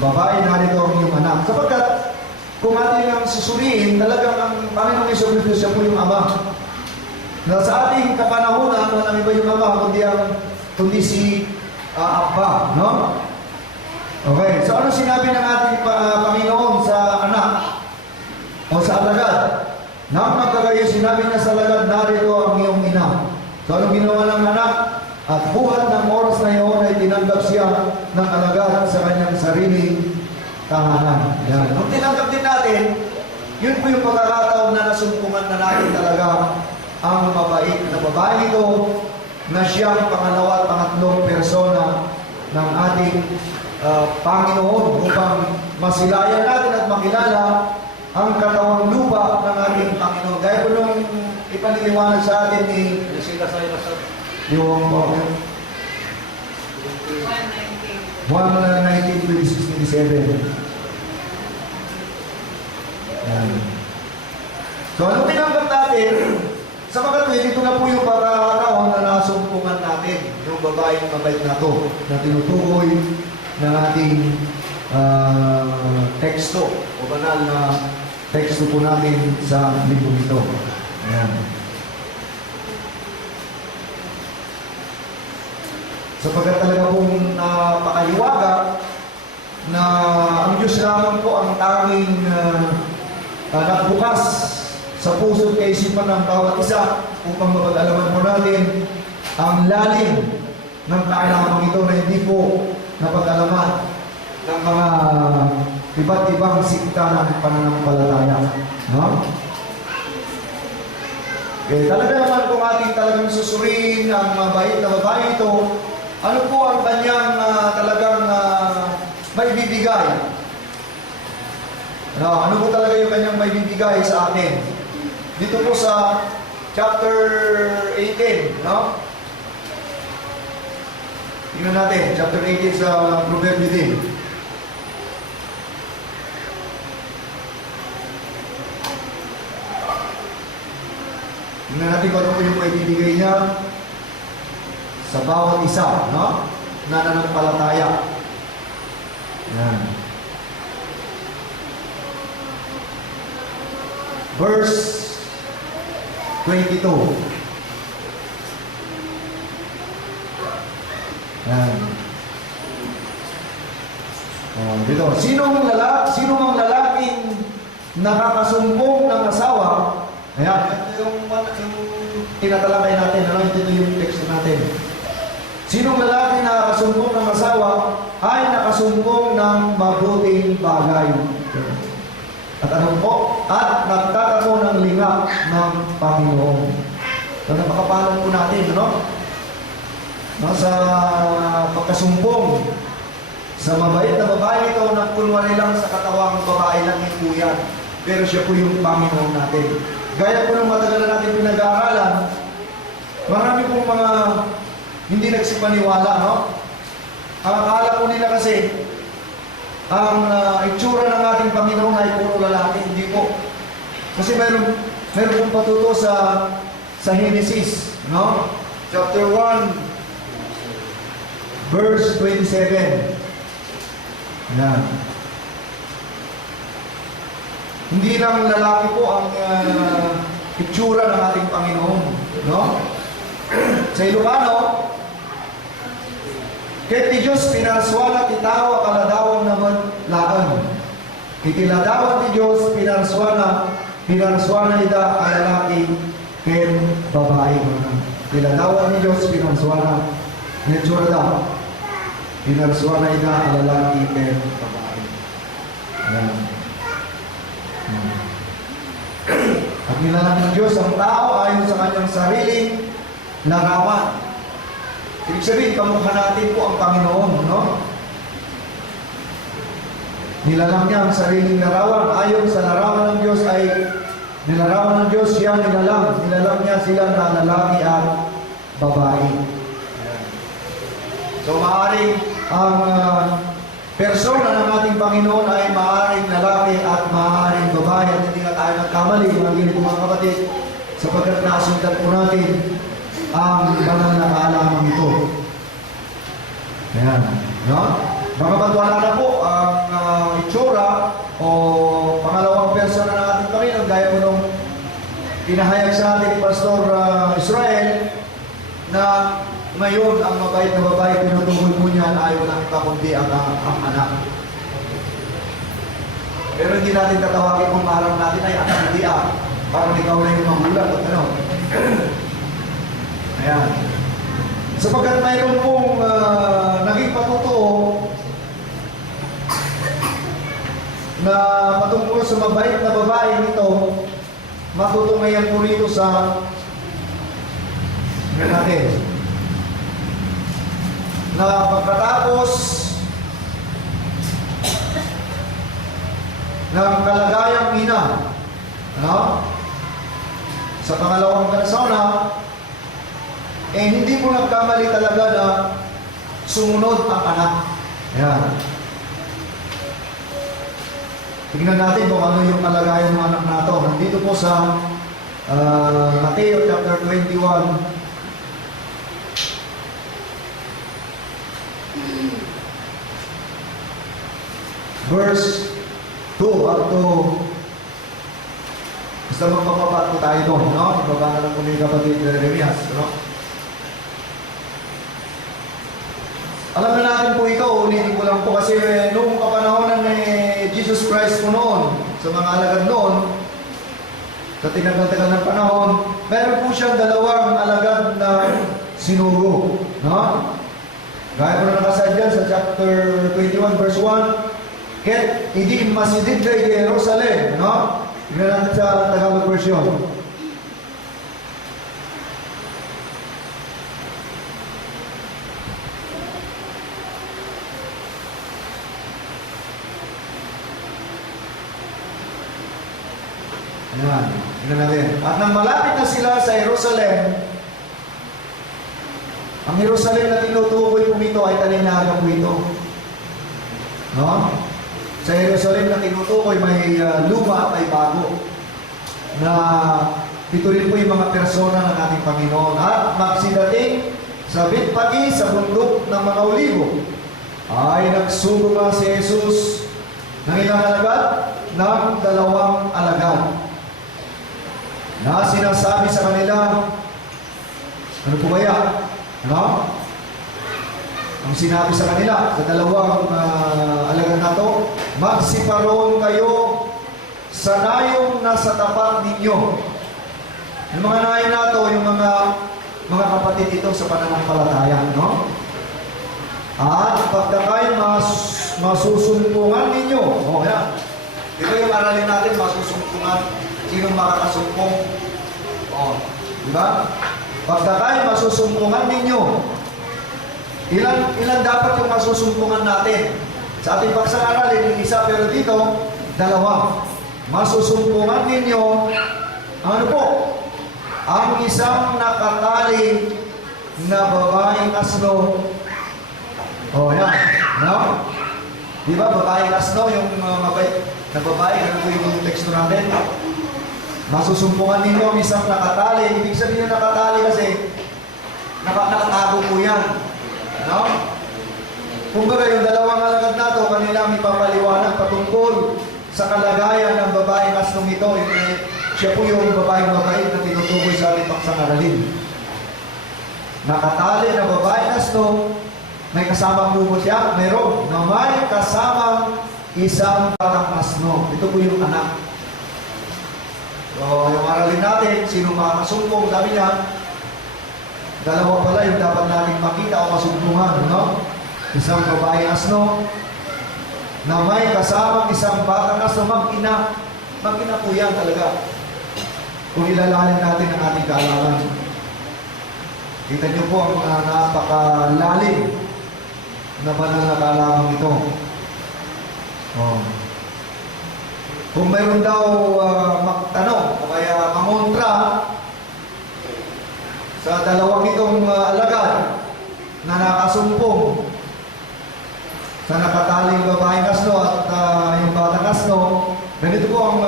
Babae, narito ang iyong anak. Sapagkat, kung ating ang susuriin, talagang ang Panginoong Jesucristo siya po yung Ama. Na sa ating kapanahunan, walang iba yung Ama, kundi si Abba, no? Okay, so ano sinabi ng ating Panginoon sa anak? O sa alagad? Nang magkagayo, sinabi niya sa alagad, narito ang iyong ina. So anong ginawa ng anak? At buhat ng oras na iyon ay tinanggap siya ng alagad sa kanyang sariling tahanan. Yan. Kung tinanggap din natin, yun po yung pagkakataon na nasumpungan na natin talaga ang mabait na babae ito na siyang pangalawa at pangatlong persona ng ating Panginoon upang masilayan natin at makilala ang katawang lupa ng ating Panginoon. Gaya po nung ipaniliwanag sa atin ni yung 1:19-27. So, anong tinanggap natin? Sa makatwid, ito na po yung pagkakataon na nasumpungan natin yung babaeng mabait na to na tinutukoy ng ating teksto o banal na teksto po natin sa libro ito. Ayan. Sapagkat talaga pong napakaliwaga na ang Diyos lamang po ang tanging nagbukas sa puso at kaisipan ng bawat isa upang mapag-alaman po natin ang lalim ng kaalaman ito na hindi po napag-alaman ng mga iba't ibang sikta ng pananampalataya. No? Talaga naman kung ating talagang susuriin ang mabait na babae ito, ano po ang kanyang talagang maibibigay? Ano po talaga yung kanyang maibibigay sa atin? Dito po sa chapter 18, no? Tingnan natin, chapter 18 sa Proverbio din. Tingnan natin kung ano po yung maibibigay niya. sa bawat isa, no? Na nananampalataya. Yan. Verse 22. Yan. Oh, dito. Sino mang lalaking nakakasumbong ng asawa? Ayan, ito yung tinatalakay natin. Ano? Ito yung text natin. Sinong lalaki na nakasumbong ng asawa ay nakasumbong ng mabuting bagay. At ano po? At nagtatago ng lingap ng Panginoon. So, napakapalan po natin, no? No, sa pagkasumbong sa mabait na babae ito, na kunwari lang sa katawang babae lang yung kuya. Pero siya po yung Panginoon natin. Gaya po ng matagal na natin pinag-aaralan, marami pong mga hindi nagsipaniwala, no? Ang akala po nila kasi, ang itsura ng ating Panginoon ay puro lalaki, hindi po. Kasi meron pong patuto sa Genesis, no? Chapter 1, verse 27. Yan. Hindi lang lalaki po ang itsura ng ating Panginoon, no? Sa Ilocano, ket ti Diyos pinarswala ti tao kaladawang naman laan. Itiladawan ti Diyos pinarswala ida kalalaki ken babae. Tiladawan ni Diyos pinarswala itsura da. Pinarswala ida kalalaki ken babae. Ayan. At nilalang ng Diyos ang tao ayon sa kanyang sariling larawan. Ibig sabihin, kamukha natin po ang Panginoon, no? Nilalang niya ang sariling larawan. Ayon sa larawan ng Diyos ay nilarawan ng Diyos siya nilalang. Nilalang niya sila na lalaki at babae. So, maaaring ang persona ng ating Panginoon ay maaaring lalaki at maaaring babae. At hindi na tayo nagkamali, mga ginito mga kapatid, sapagkat nasundan po natin ang banal na kaalaman ito. Ayan. No? Bagamat wala na po ang itsura o pangalawang persona ng ating Panginoon, gaya po nung pinahayag sa ating Pastor Israel, na ngayon ang mabait na babae pinutukoy po niyan ay walang iba kundi ang anak. Pero hindi natin tatawagin kung marang natin ay anak hindi parang ikaw na yung magulang at ano. Ayan. Sapagkat mayroon pong naging patutuo na patungkol sa mabait na babae nito, matutungayan po rito sa natin. Na pagkatapos ng kalagayang ina, ano? Sa pangalawang persona, hindi mo nagkamali talaga na sumunod ang anak. Ayan. Tingnan natin kung ano yung kalagayan ng anak na ito. Nandito po sa Mateo chapter 21, verse 2 up to basta magpapapat po tayo doon, no? Ibaba na lang po ni kapatid Jeremias, no? Alam na natin po ito, ulitin ko lang po kasi noong kapanahonan ni Jesus Christ po noon, sa mga alagad noon, sa tinagal-tagal ng panahon, meron po siyang dalawang alagad na sinuro, no? Gaya po na nakasaad dyan sa chapter 21 verse 1, ket hindi masidid kay Jerusalem, no? Tignan natin sa Tagalog version. Ayan, tignan natin. At nang malapit na sila sa Jerusalem, ang Jerusalem na tinutukoy po nito ay talinaga po ito. No? Sa Jerusalem na tinutukoy may luma at may bago. Na ito rin po yung mga persona ng ating Panginoon. At magsidating sa Betpagi sa bundok ng mga olibo, ay nagsugo nga si Jesus ng ilang alagad? Ng 2 alagad. Na sinasabi sa kanila, ano po kaya? Ano? Ang sinabi sa kanila, sa 2 alagad na to, magsiparoon kayo sa nayong nasa tapat ninyo. Yung mga nayon na to, yung mga kapatid ito sa pananampalataya, no? At pagka kayo masusumpungan ninyo, yan. Di ba yung aralin natin, masusumpungan, sinong makakasumpong? Di ba? Pagka kayo masusumpungan ninyo, ilan dapat yung masusumpungan natin? Sa ating paksang aralin, yung isa, pero dito, 2. Masusumpungan ninyo, ano po? Ang isang nakatali na babaeng asno. Yan. No? Di ba, babaeng asno, yung mabait na babae, ano po yung teksto natin? Masusumpungan ninyo ang isang nakatali. Ibig sabihin yung nakatali kasi, nakatago po yan. No? Kumbaga yung 2 alagad na to, kanila may papaliwanag patungkol sa kalagayan ng babaeng asnong ito. Siya po yung babaeng mabait na tinutukoy sa ating paksang aralin. Nakatali na babaeng asno, may kasamang bubo siya, mayroon na may kasamang isang batang asno. Ito po yung anak. So, yung aralin natin, sino makakasumpong, sabi niya, 2 pala yung dapat natin makita o masumpungan, no? Isang babaeng asno, na may kasamang isang batang asno, mag-ina po yan talaga. Kung ilalalim natin ang ating kaalaman. Kita niyo po ang napakalalim na banal na kaalaman ito. Kung mayroon daw magtanong o kaya mangontra sa 2 itong alagad na nakasumpong sa nakataling babaeng asno at yung batang asno, ganito po ang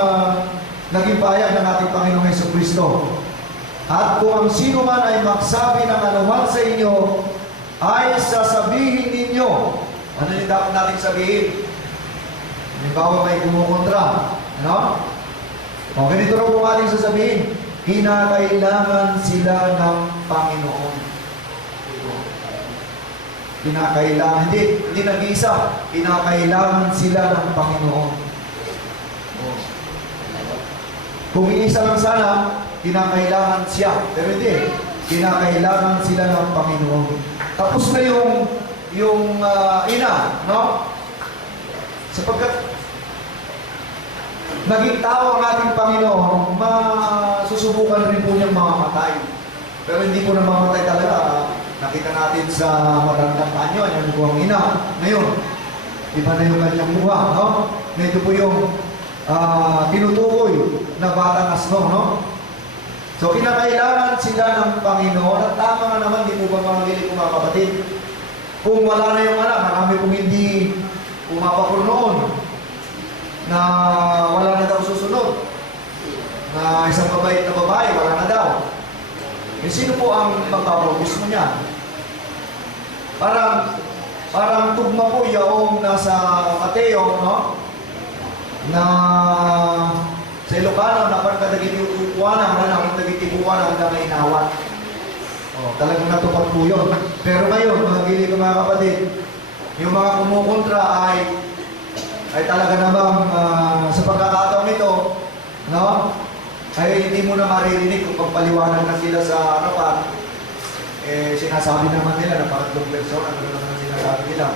naging pahayag ng ating Panginoong Jesucristo. At kung ang sino man ay magsabi ng anuman sa inyo, ay sasabihin ninyo. Ano yung dapat natin sabihin? Halimbawa may kumukontra. Ano? O ganito rin po ating sasabihin, kinakailangan sila ng Panginoon. Kinakailangan, hindi nag-iisa, kinakailangan sila ng Panginoon. Kung iisa lang sana, kinakailangan siya. Pero hindi, kinakailangan sila ng Panginoon. Tapos na yung ina, no? Sapagkat naging tao ang ating Panginoon, masusubukan rin po niyang mamamatay. Pero hindi po namamatay talaga. Nakita natin sa matandang anyo, yan po ang ina. Ngayon, iba na yung kanyang buha, no? Ito po yung tinutukoy na batang asno, no? So, kinakailangan sila ng Panginoon at tama nga naman, di po ba mga gili ko mga kapatid? Kung wala na yung anak, marami kong hindi pumapakul noon na wala na daw susunod, na isang mabait na babae, wala na daw. E sino po ang magpaproduce mo niya? Parang tugma po yung nasa Mateo, no? Na sa Ilocano, na parang kadagitibukuanan, na parang kadagitibukuanan na may inawat. Talagang natupad po yun. Pero ngayon, mga gili ko mga kapatid, yung mga kumukontra ay talaga namang sa pagkakataon ito, no? Ay hindi mo na maririnig kung pagpaliwanag na sila sa harapan. Sinasabi naman nila na pangatlong person, ano naman sinasabi nila.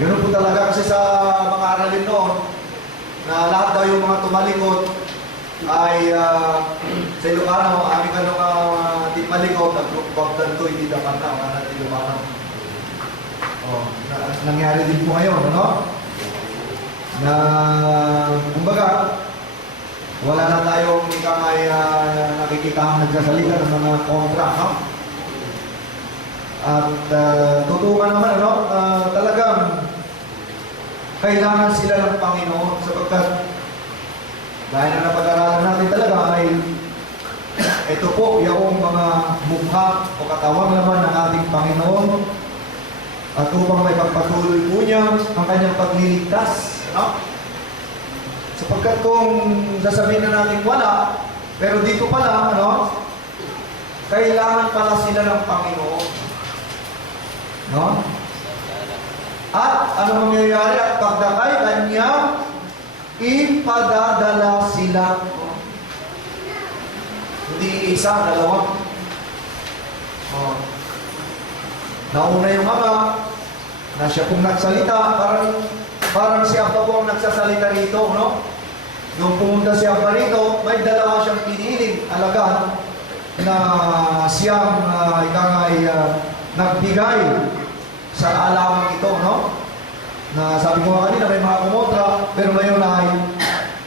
Ganun po talaga kasi sa mga aralin noon, na lahat daw yung mga tumalikod ay sa Ilocano, aming tipalikod, nag-bugdan to, hindi dapat na, mga natin Ilocano. Nangyari din po ngayon, ano? Na, kumbaga, wala na tayong may nakikita ang nagsasalita ng mga kontra, no? At totoo naman, ano? Talagang kailangan sila ng Panginoon sapagkat dahil na napag-aralan natin talaga ay ito po yung mga mukha o katawang laman ng ating Panginoon at upang may pagpatuloy po niya ang kanyang pagliligtas. No? Sapagkat kung sasabihin na natin wala, pero dito pala, ano, kailangan pala sila ng Panginoon. No? At ano mangyayari at pagdakay kanya, ipadadala sila. Hindi isa, dalawa. Oh. Nauna yung ama, na siya pong nagsalita, parang si Abba po ang nagsasalita rito, no? Nung pumunta si Abba rito, may dalawa siyang piniling alagaan na siyang nagbigay sa alamang ito, no? Na sabi ko nga kanina, may mga kumotra, pero ngayon ay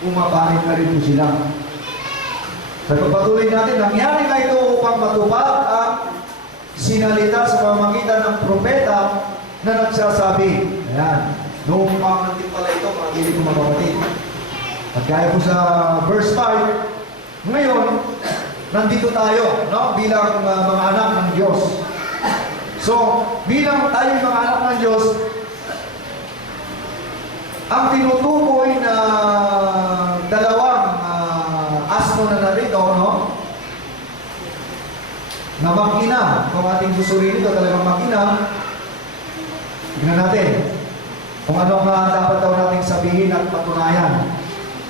umapanin na rin po sila. Sa pagpatuloy natin, nangyari na ito upang matupad ang sinalita sa pamamagitan ng propeta na nagsasabi. Ayan. Noong pangalating pala ito, mga gili ko mga kapatid. At kaya po sa verse 5, ngayon, nandito tayo, no? Bilang mga anak ng Diyos. So, bilang tayo mga anak ng Diyos, ang tinutukoy na dalawang asno na narito, no? Na makina, kung ating susuriin ito, talagang makina, tignan natin kung ano nga dapat daw nating sabihin at patunayan.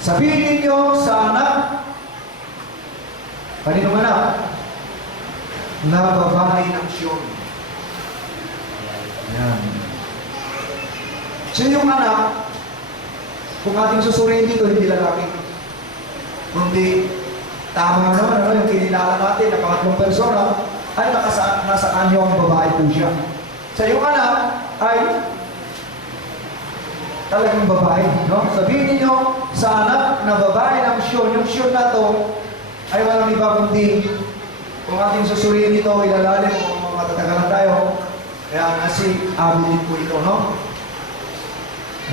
Sabihin ninyo sa anak, kanino anak? Na babae ng Siyon. Yan. So yung anak, kung ating susuriin dito, hindi lalaki. Kundi, tama naman, ano, yung kininala natin na pangatlong persona, ay nasa kanyo ang babae po siya. Sa yung anak, ay talagang babae. No? Sabihin niyo sa anak na babae ng Siyon, yung Siyon na to, ay walang iba kundi, kung ating susuriin ito, ilalalim, kung matatagalan tayo, kaya si Abi din po ito, no?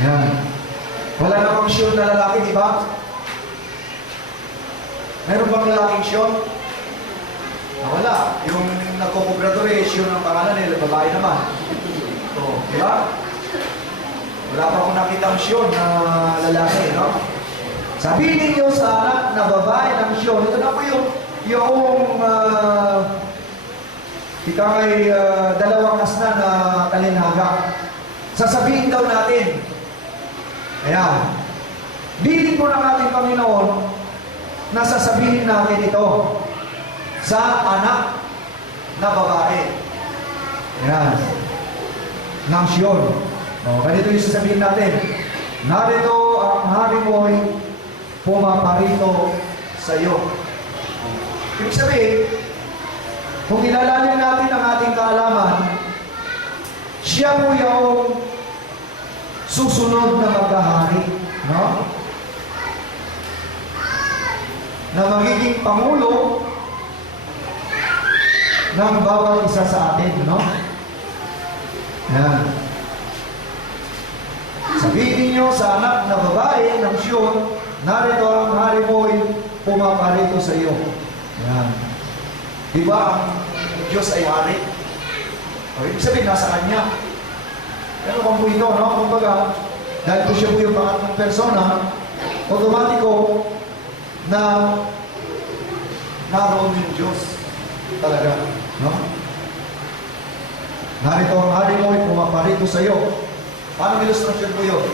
Ayan. Wala namang Siyon na lalaki, di ba? Meron bang lalaking Siyon? Wala. Yung nagkukubradore, Siyon ang pangalan nila, babae naman. So, di ba? Wala pa akong nakitang Siyon na lalaki, no? Sabihin ninyo sa anak na babae ng Siyon, ito na po yung dalawang asna na kalinaga. Sasabihin daw natin, ayan, bilin po ng ating Panginoon na sasabihin natin ito sa anak na babae. Ayan. Ng Siyon. Ganito yung sasabihin natin. Narito ang hari mo'y pumaparito sa iyo. Ibig sabihin, kung ilalalim natin ang ating kaalaman, siya po yung susunod na magkahari. No? Na magiging pangulo ng bawat isa sa atin, no? Yan. Sabihin ninyo sa anak na babae ng Siyon, narito ang hari mo'y pumaparito sa iyo. Yan. Diba ang Diyos ay hari? O, ibig sabihin, nasa Kanya. Pero kung po ito, no? Kumbaga, dahil po siya po yung pangatlong persona, automatiko na naroon yung Diyos talaga, no? Narito ang hari mo ay pumaparito sa iyo. Paano ilustrasyon po yun?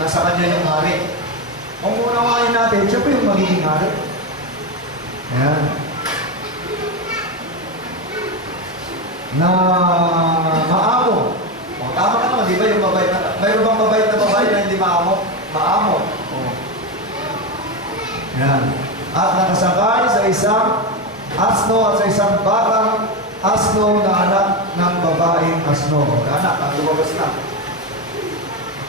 Nasa Kanya yung hari. Kung unawain natin, siya po yung magiging hari. Ayan. Na maamo. O, tama ka naman, di ba yung mabait na, mayroon bang mabait na babae na hindi maamo? Maamo. O. Yan. At nakasakay sa isang asno at sa isang batang asno na anak ng babaeng asno. Anak, ang lumabas na.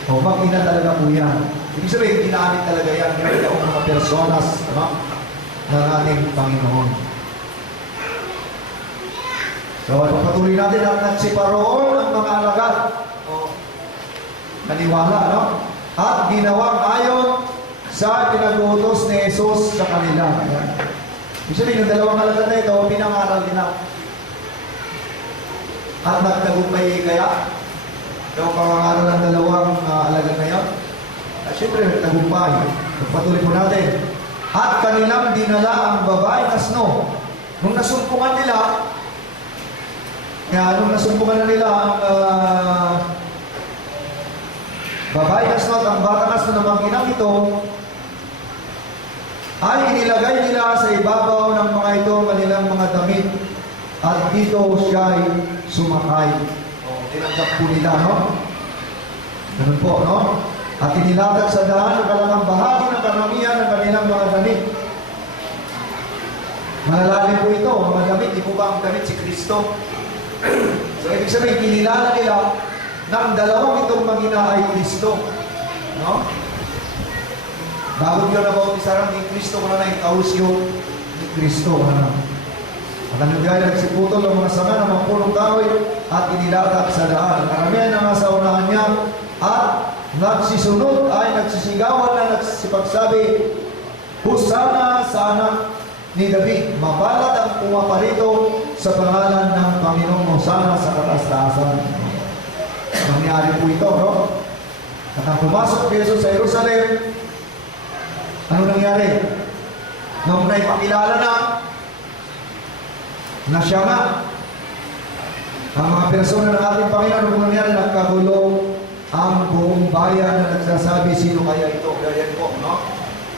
O, mag-ina talaga po yan. Ibig sabihin, ginamit talaga yan. Ginamit ang mga personas, ano, ng ating Panginoon. So, patuloy natin ang nagsiparoon ng mga alagad. O, naniwala, no? At ginawang ayon sa pinag-uutos ni Jesus sa kanila. Ayan. Ibig sabihin, yung dalawang alagad na ito, pinangaral nila. At nagtagumpay kaya yung pangangaral ng dalawang alagad na yun. At syempre, nagtagumpay. Pagpatuloy po natin. At kanilang dinala ang babaeng asno. Nung nasumpungan nila, nung nasumpungan na nila ang babaeng asno at ang batang asno na manginang ito, ay inilagay nila sa ibabaw ng mga ito ang kanilang mga damit at dito siya ay sumakay. Tinanggap po nila, no? Ganun po, no? At inilatag sa daan ang kalamang bahagi ng karamihan ng kanilang mga damit. Malalalim po ito, mga damit, di po ba ang damit si Kristo? So, ibig sabihin, kinilala nila na ang dalawang itong magina ay Kristo. No? Bago yun na bautisaran ni Kristo, wala na ikausyo ni Kristo. At ang nagyaya nagsiputol ng mga sanga ng mga punong kahoy at inilatag sa daan. Karamihan na nga sa unahan niya at nagsisunod ay nagsisigawan na nagsipagsabi, Hosana sa anak ni David, mabalat ang pumaparito sa pangalan ng Panginoong Hosana sa kataas-taasan. Nangyari po ito, no? At ang pumasok ni Jesus sa Jerusalem, ano nangyari? Nung naipakilala na siya nga, ang mga persona ng ating Panginoon, nung nangyari, nagkagulo ang buong bayan na nagsasabi, sino kaya ito? Ganyan po, no?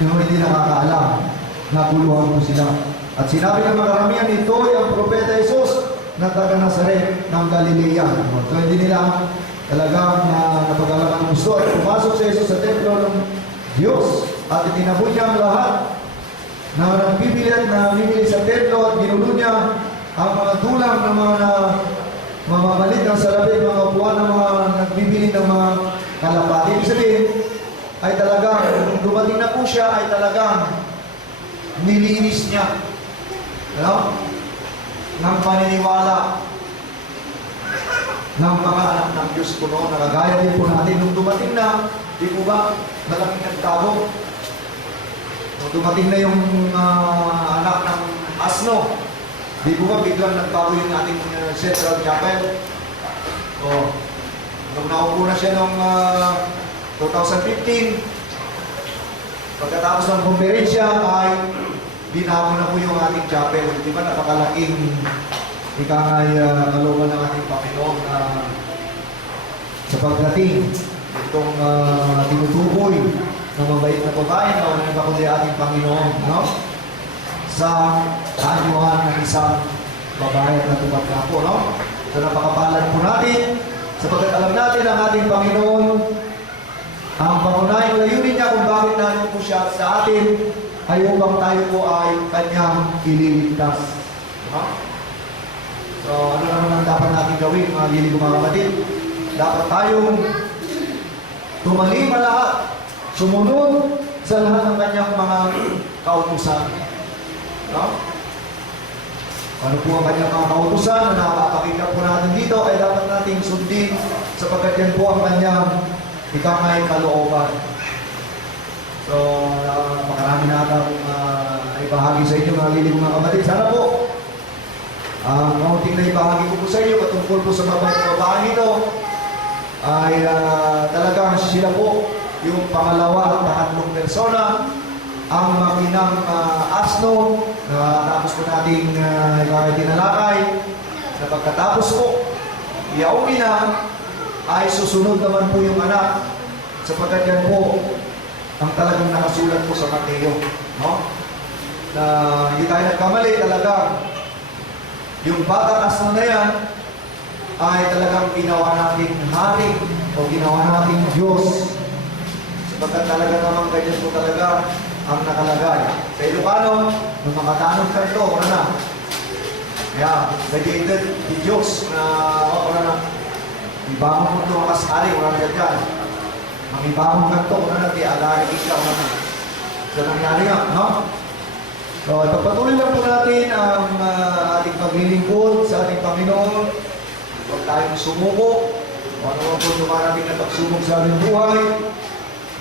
Yung hindi nakakaalam, naguluhan po sila. At sinabi ng mga karamihan, ito ang propeta Jesus na taga Nazaret ng Galilea. So hindi nila talagang napagalaman ng gusto. At pumasok si Jesus sa templo ng Diyos at itinabot niya ang lahat na nagbibili at namimili sa templo at ginulo niya ang mga dulang ng mga mamamalit ng salapi, mga upuan ng mga nagbibili ng mga kalapati. Ibig sabihin, ay talagang, nung dumating na po siya, ay talagang nilinis niya. Ano? Ng paniniwala ng mga anak ng Diyos po noon. Nakagaya din po natin. Nung dumating na, di po ba, malaking nagtabo. Nung dumating na yung anak ng asno, di po ba biglang nagbago yung ating Central Chapel? O, nung naupo na siya noong 2015, pagkatapos ng konferensya ay binago na po yung ating chapel. Di ba napakalaking ikangay kalooban ng ating Panginoon sa pagdating itong tinutukoy ng mabait na babae na wala nang kakundi ating Panginoon, no? Sa kanyuhan ng isang babae at natupad na po, no? So napakapalan po natin sapagkat alam natin ang ating Panginoon ang pangunahing layunin niya kung bakit natin po siya sa atin ay upang tayo po ay kanyang ililigtas. Diba? So, ano naman ang dapat natin gawin, mga lilig mga kapatid? Dapat tayong tumalima lahat, sumunod sa lahat ng kanyang mga kautusan. No? Ano po ang kanyang mga kautusan na nakapakita po natin dito ay dapat nating sundin sapagkat yan po ang kanyang ikangay kalooban. So, napakarami na akong ibahagi sa inyo mga lilig mga kapatid. Sana po, kaunting na ibahagi ko po sa inyo patungkol po sa babae nito ay talagang sila po yung pangalawa at pangatlong persona ang makinang asno na tapos po nating tinalakay na pagkatapos po iauwi na ay susunod naman po yung anak sapagkat yan po ang talagang nakasulat po sa Mateo, no? Na hindi tayo nagkamali talaga yung batang asno na yan ay talagang ginawa nating hari o ginawa nating Diyos sapagkat talaga naman ganyan po talaga ang nakalagay. Sa Ilocano, nung makatanong ka ito, wala na. Kaya, created ni Diyos na wala na. Ibang mo ito makasari, wala na dyan. Ang ibang ka ito, wala na, di alari ka, wala na. So, nangyari nga, no? So, ipagpatuloy lang po natin ang ating paglilingkod sa ating Panginoon. Huwag tayong sumuko. O ano po dumarating na pagsubok sa ating buhay.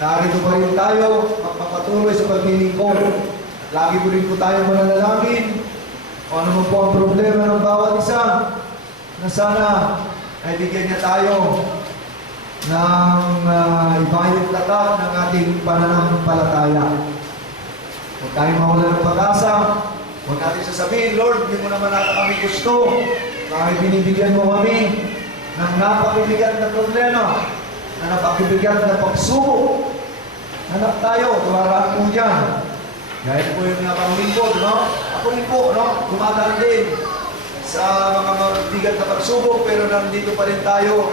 narito pa rin tayo, magpapatuloy sa paglilingkod. Lagi po rin po tayo mananalangin. O ano man po ang problema ng bawat isa, na sana ay bigyan niya tayo ng ibayong tatak ng ating pananampalataya. Huwag tayong mawala ng pag-asa. Huwag natin sasabihin, Lord, hindi mo naman nata kami gusto. Kahit binibigyan mo kami ng napakabigat na problema, na napakabigat na pagsubok. Hanap tayo, tuwaraan po dyan. Gaya po yung napanglingkod, no? Ako rin po, no? Dumadaan din sa mga mabigat na pagsubok, pero nandito pa rin tayo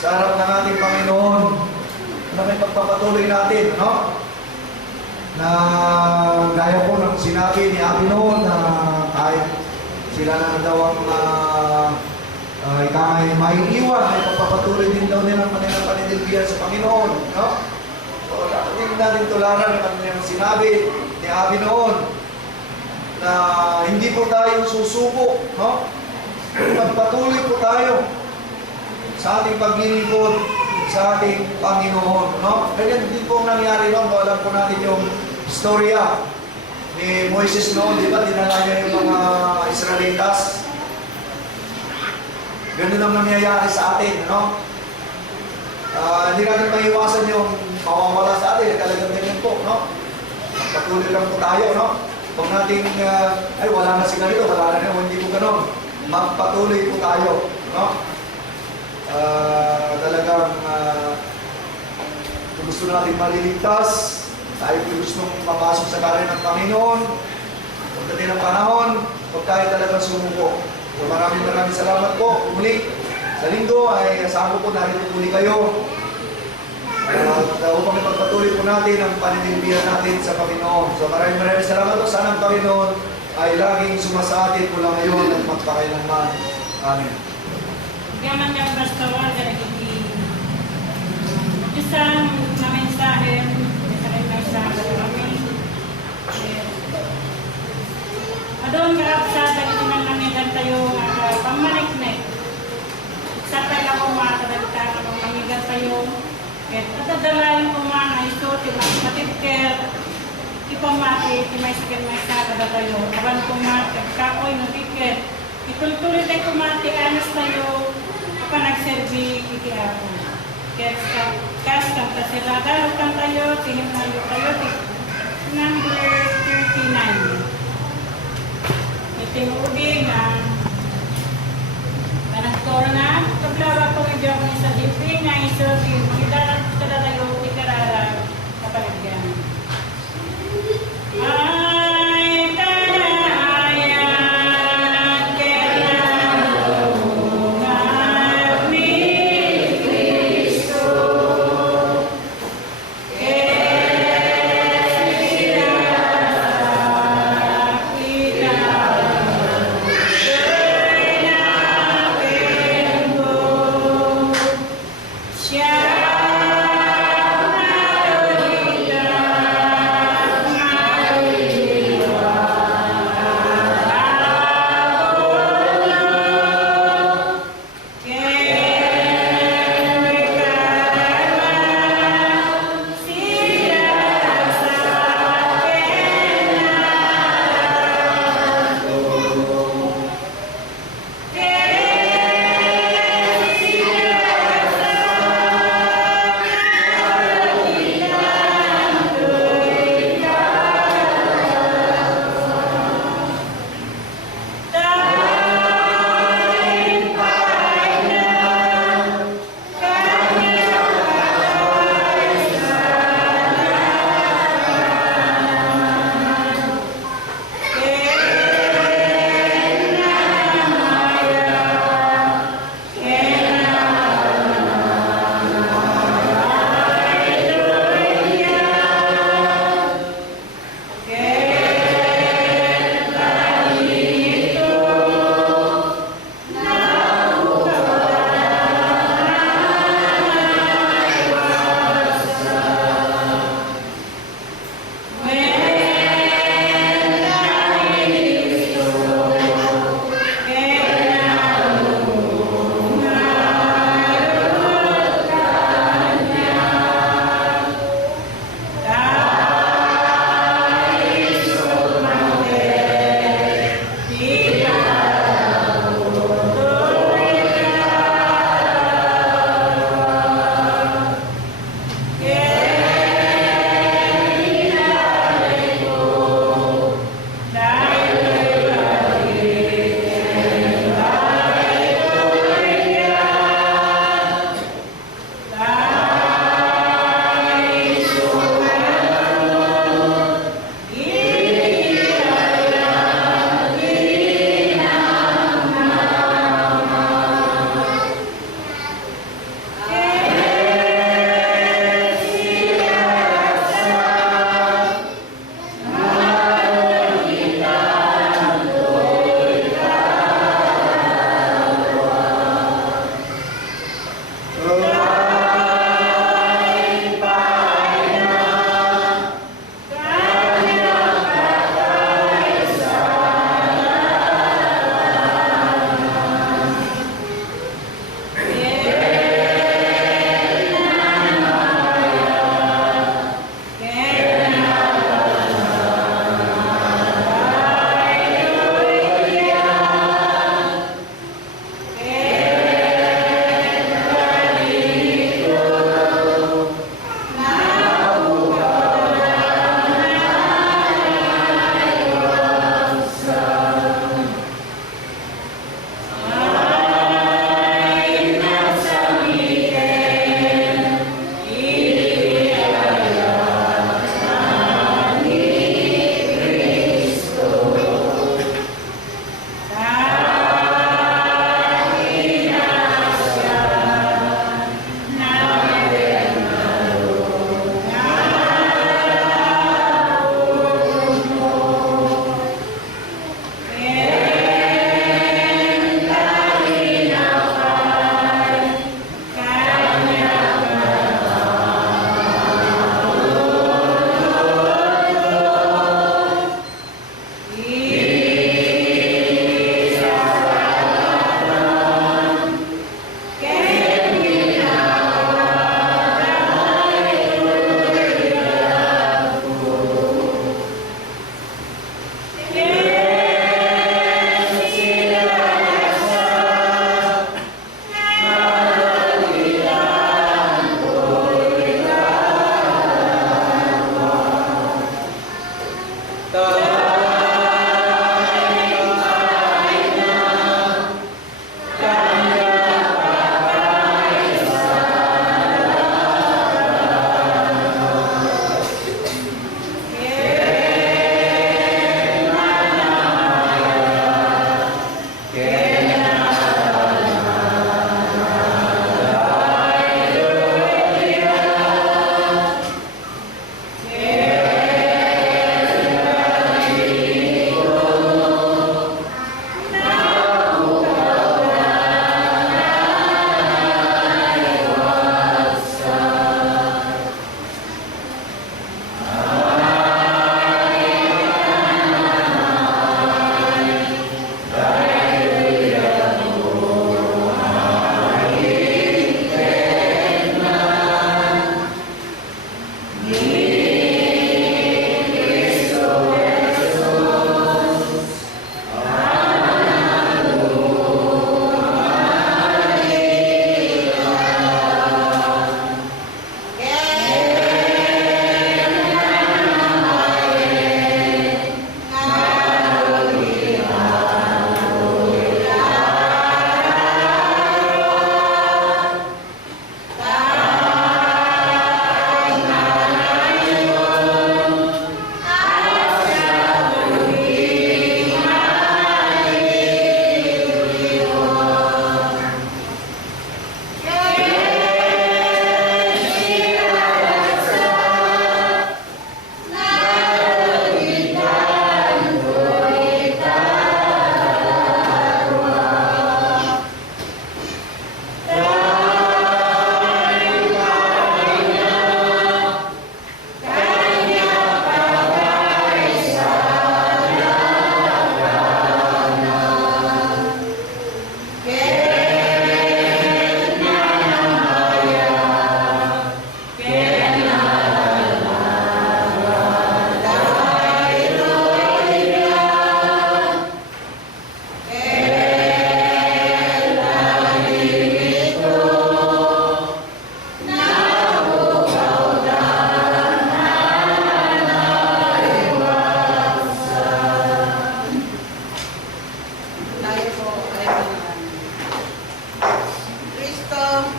sa harap ng ating Panginoon na may pagpapatuloy natin, no? Na gaya po ng sinabi ni Abi noon na kahit sila na daw ang ikamay maiiwan, ay pagpapatuloy din daw nila ang kanilang panidilbihan sa Panginoon, no? So, dapat din natin tularan ang kanilang sinabi ni Abi noon na hindi po tayo susuko, no? Magpatuloy po tayo sa ating paglilingkod sa ating Panginoon, no? Ganyan din po ang nangyari noon. Alam po natin yung istorya ni Moises noon, di ba? Dinala niya yung mga Israelitas. Ganun ang nangyayari sa atin, no? Hindi natin maiwasan yung mawawala sa atin. Talagang ganyan po, no? Patuloy lang po tayo, no? Huwag natin, ay wala na sila rito, wala na, hindi po ganun. Magpatuloy po tayo, no? Talagang kung gusto natin maliligtas, tayo kung gusto mapasok sa karin ng Panginoon, pagdating ng panahon, huwag tayo talagang sumuko. So maraming salamat po. Muli, sa linggo ay asahan ko po narito muli kayo. Upang ipagpatuloy po natin ang paninimbihan natin sa Panginoon. So maraming salamat po. Sana ang Panginoon ay laging sumasaatin po lang ngayon at magpakailanman. Amen. Gaman kang basta wala nagiging isang na mensahe sa kami. Adon karapsa dahil naman nangigan tayo pamaliknek. Sa tayo ko makakadagta ng nangigan tayo. At tatadalain ko mga ito, matipker, ipamati, timaysikin may sakada tayo. Aban ko mga kakoy ng tiket. Ituloy tayo kumati, anas tayo, kapag nagservi, ikiapo. Kastam, kasirada, utang tayo, tinimalo tayo, number 39. Itinudi na, kanagtoro na, paglawa ko ng Diyos sa diping, na iservi, magidarat kada tayo, ikarara, kapaligyan. Ay, Yeah.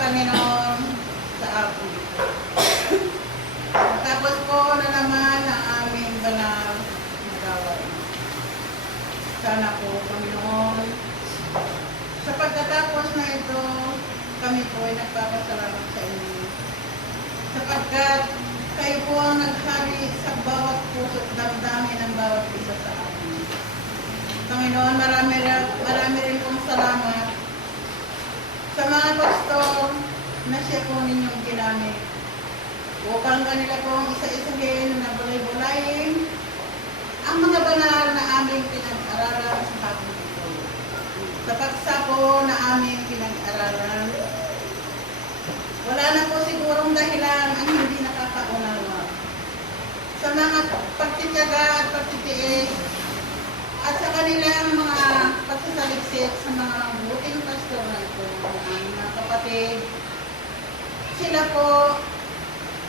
Panginoon sa akin. Tapos po na naman ang aming banal na gawain. Sana po, Panginoon, sa pagkatapos na ito, kami po ay nagpapasalamat sa inyo. Sapagkat kayo po ang naghari sa bawat puso at damdamin ng bawat isa sa amin. Panginoon, marami rin pong salamat sa mga pastor na siya po ninyong ginamit upang kanila pong isa-isahin na bulay-bulayin ang mga banal na aming pinag-aralan sa hapon ito. Sa paksa po na aming pinag-aralan, wala na po sigurong dahilan ang hindi nakakaunawa. Sa mga pagtitiyaga at pagtitiis at sa kanilang mga pagsasaliksik sa mga buting pastor na ito, ang aming mga kapatid, sila po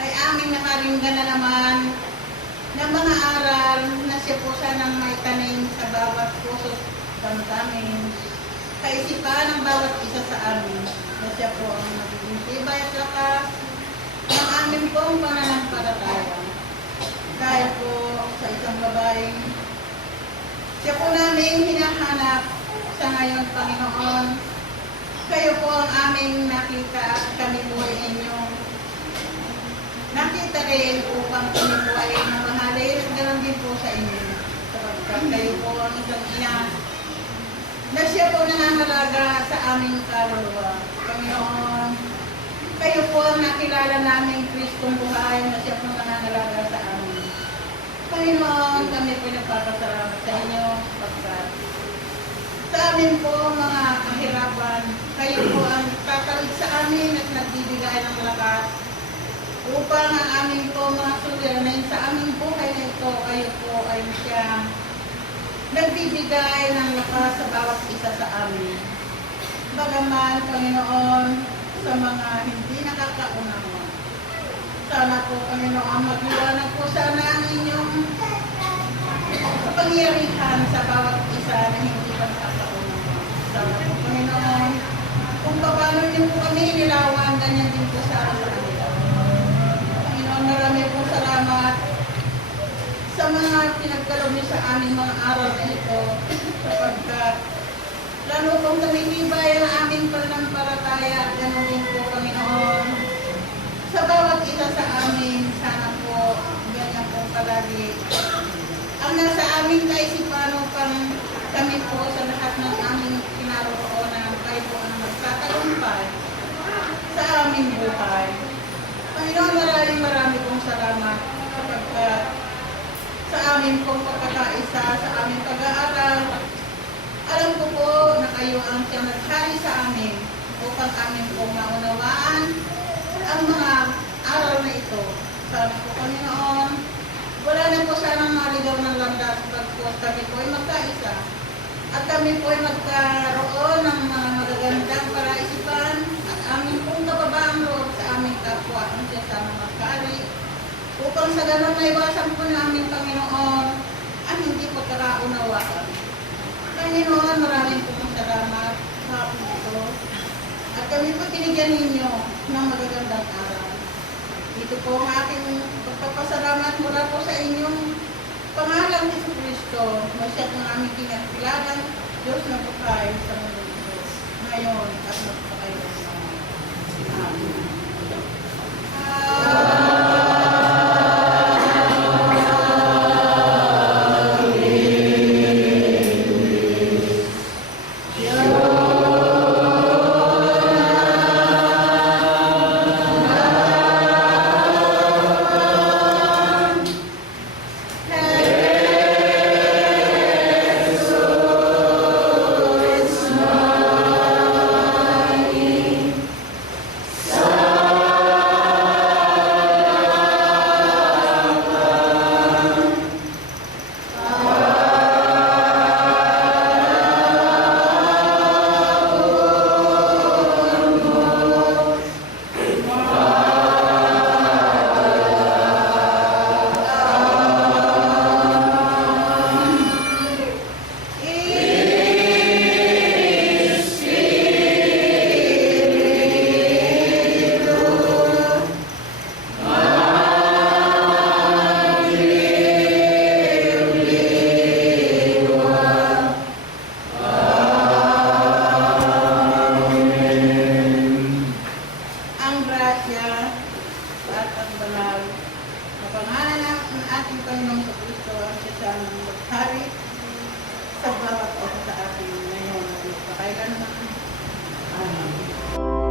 ay aming nakaringgan na naman ng mga aral na siya po sanang may tanim sa bawat puso damdamin, kaisipan ng bawat isa sa amin, na siya po ang magiging tibay at lakas ng amin pong pananampalataya. Dahil po sa isang babae, siya po namin hinahanap sa ngayon, Panginoon. Kayo po ang aming nakita at kami po ay inyong nakita rin upang kami po ay mamahalin at ganoon din po sa inyo. Sapagkat kayo po ang isang ina na siya po nangangalaga sa aming kaluluwa. Panginoon, kayo po ang nakilala naming Kristong buhay na siya po nangangalaga sa amin. Panginoon, kami po nagpapasalamat sa inyo sapagkat sa amin po mga kahirapan, kayo po ang tatawid sa amin at nagbibigay ng lakas upang ang aming po mga suliranin sa aming buhay na ito, kayo po ay siyang nagbibigay ng lakas sa bawat isa sa amin. Bagaman, Panginoon, sa mga hindi nakakaunawa, sana po, Panginoon, magliwanag po sana ang inyong kapangyarihan sa bawat isa na hindi nakakaunawa. Sana po, Panginoon, kung paano niyo po kami nilawan, ganyan din po sa kanila. Panginoon, marami po salamat sa mga pinagkaloob niyo sa aming mga aral na ito, sapagkat lalo pong tumitibay ang aming pananampalataya at ganoon din po, Panginoon, sa bawat isa sa amin, sana po, ganyan po palagi. Ang nasa aming kaisipan upang kami po sa lahat ng aming kinaroroonan, kayo po ang magtatagumpay sa aming buhay. Panginoon, marami pong salamat sapagkat sa amin pong pagkakaisa, sa aming pag-aaral, alam ko po na kayo ang siyang naghari sa amin upang amin pong maunawaan ang mga aral na ito. Sana po, Panginoon, wala na po sanang maligaw ng landas pagkos kami po ay magkaisa at kami po ay magkaroon ng mga magagandang paraisipan at amin pong kababaang loob sa aming kapwa ang siya sana magkari upang sa ganun may iwasan po namin, Panginoon, ang hindi pagkakaunawaan. Panginoon, maraming pong salamat sa hapon ito at kami po tinigyan ninyo ng magagandang aral. Ito po ang aking pagpapasalamat mula po sa inyong pangalan ni Kristo na siya ang aming kinakilala, Diyos na buhay sa mundo ito, ngayon at magpakayon sa amin.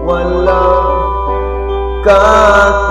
walang katapusan.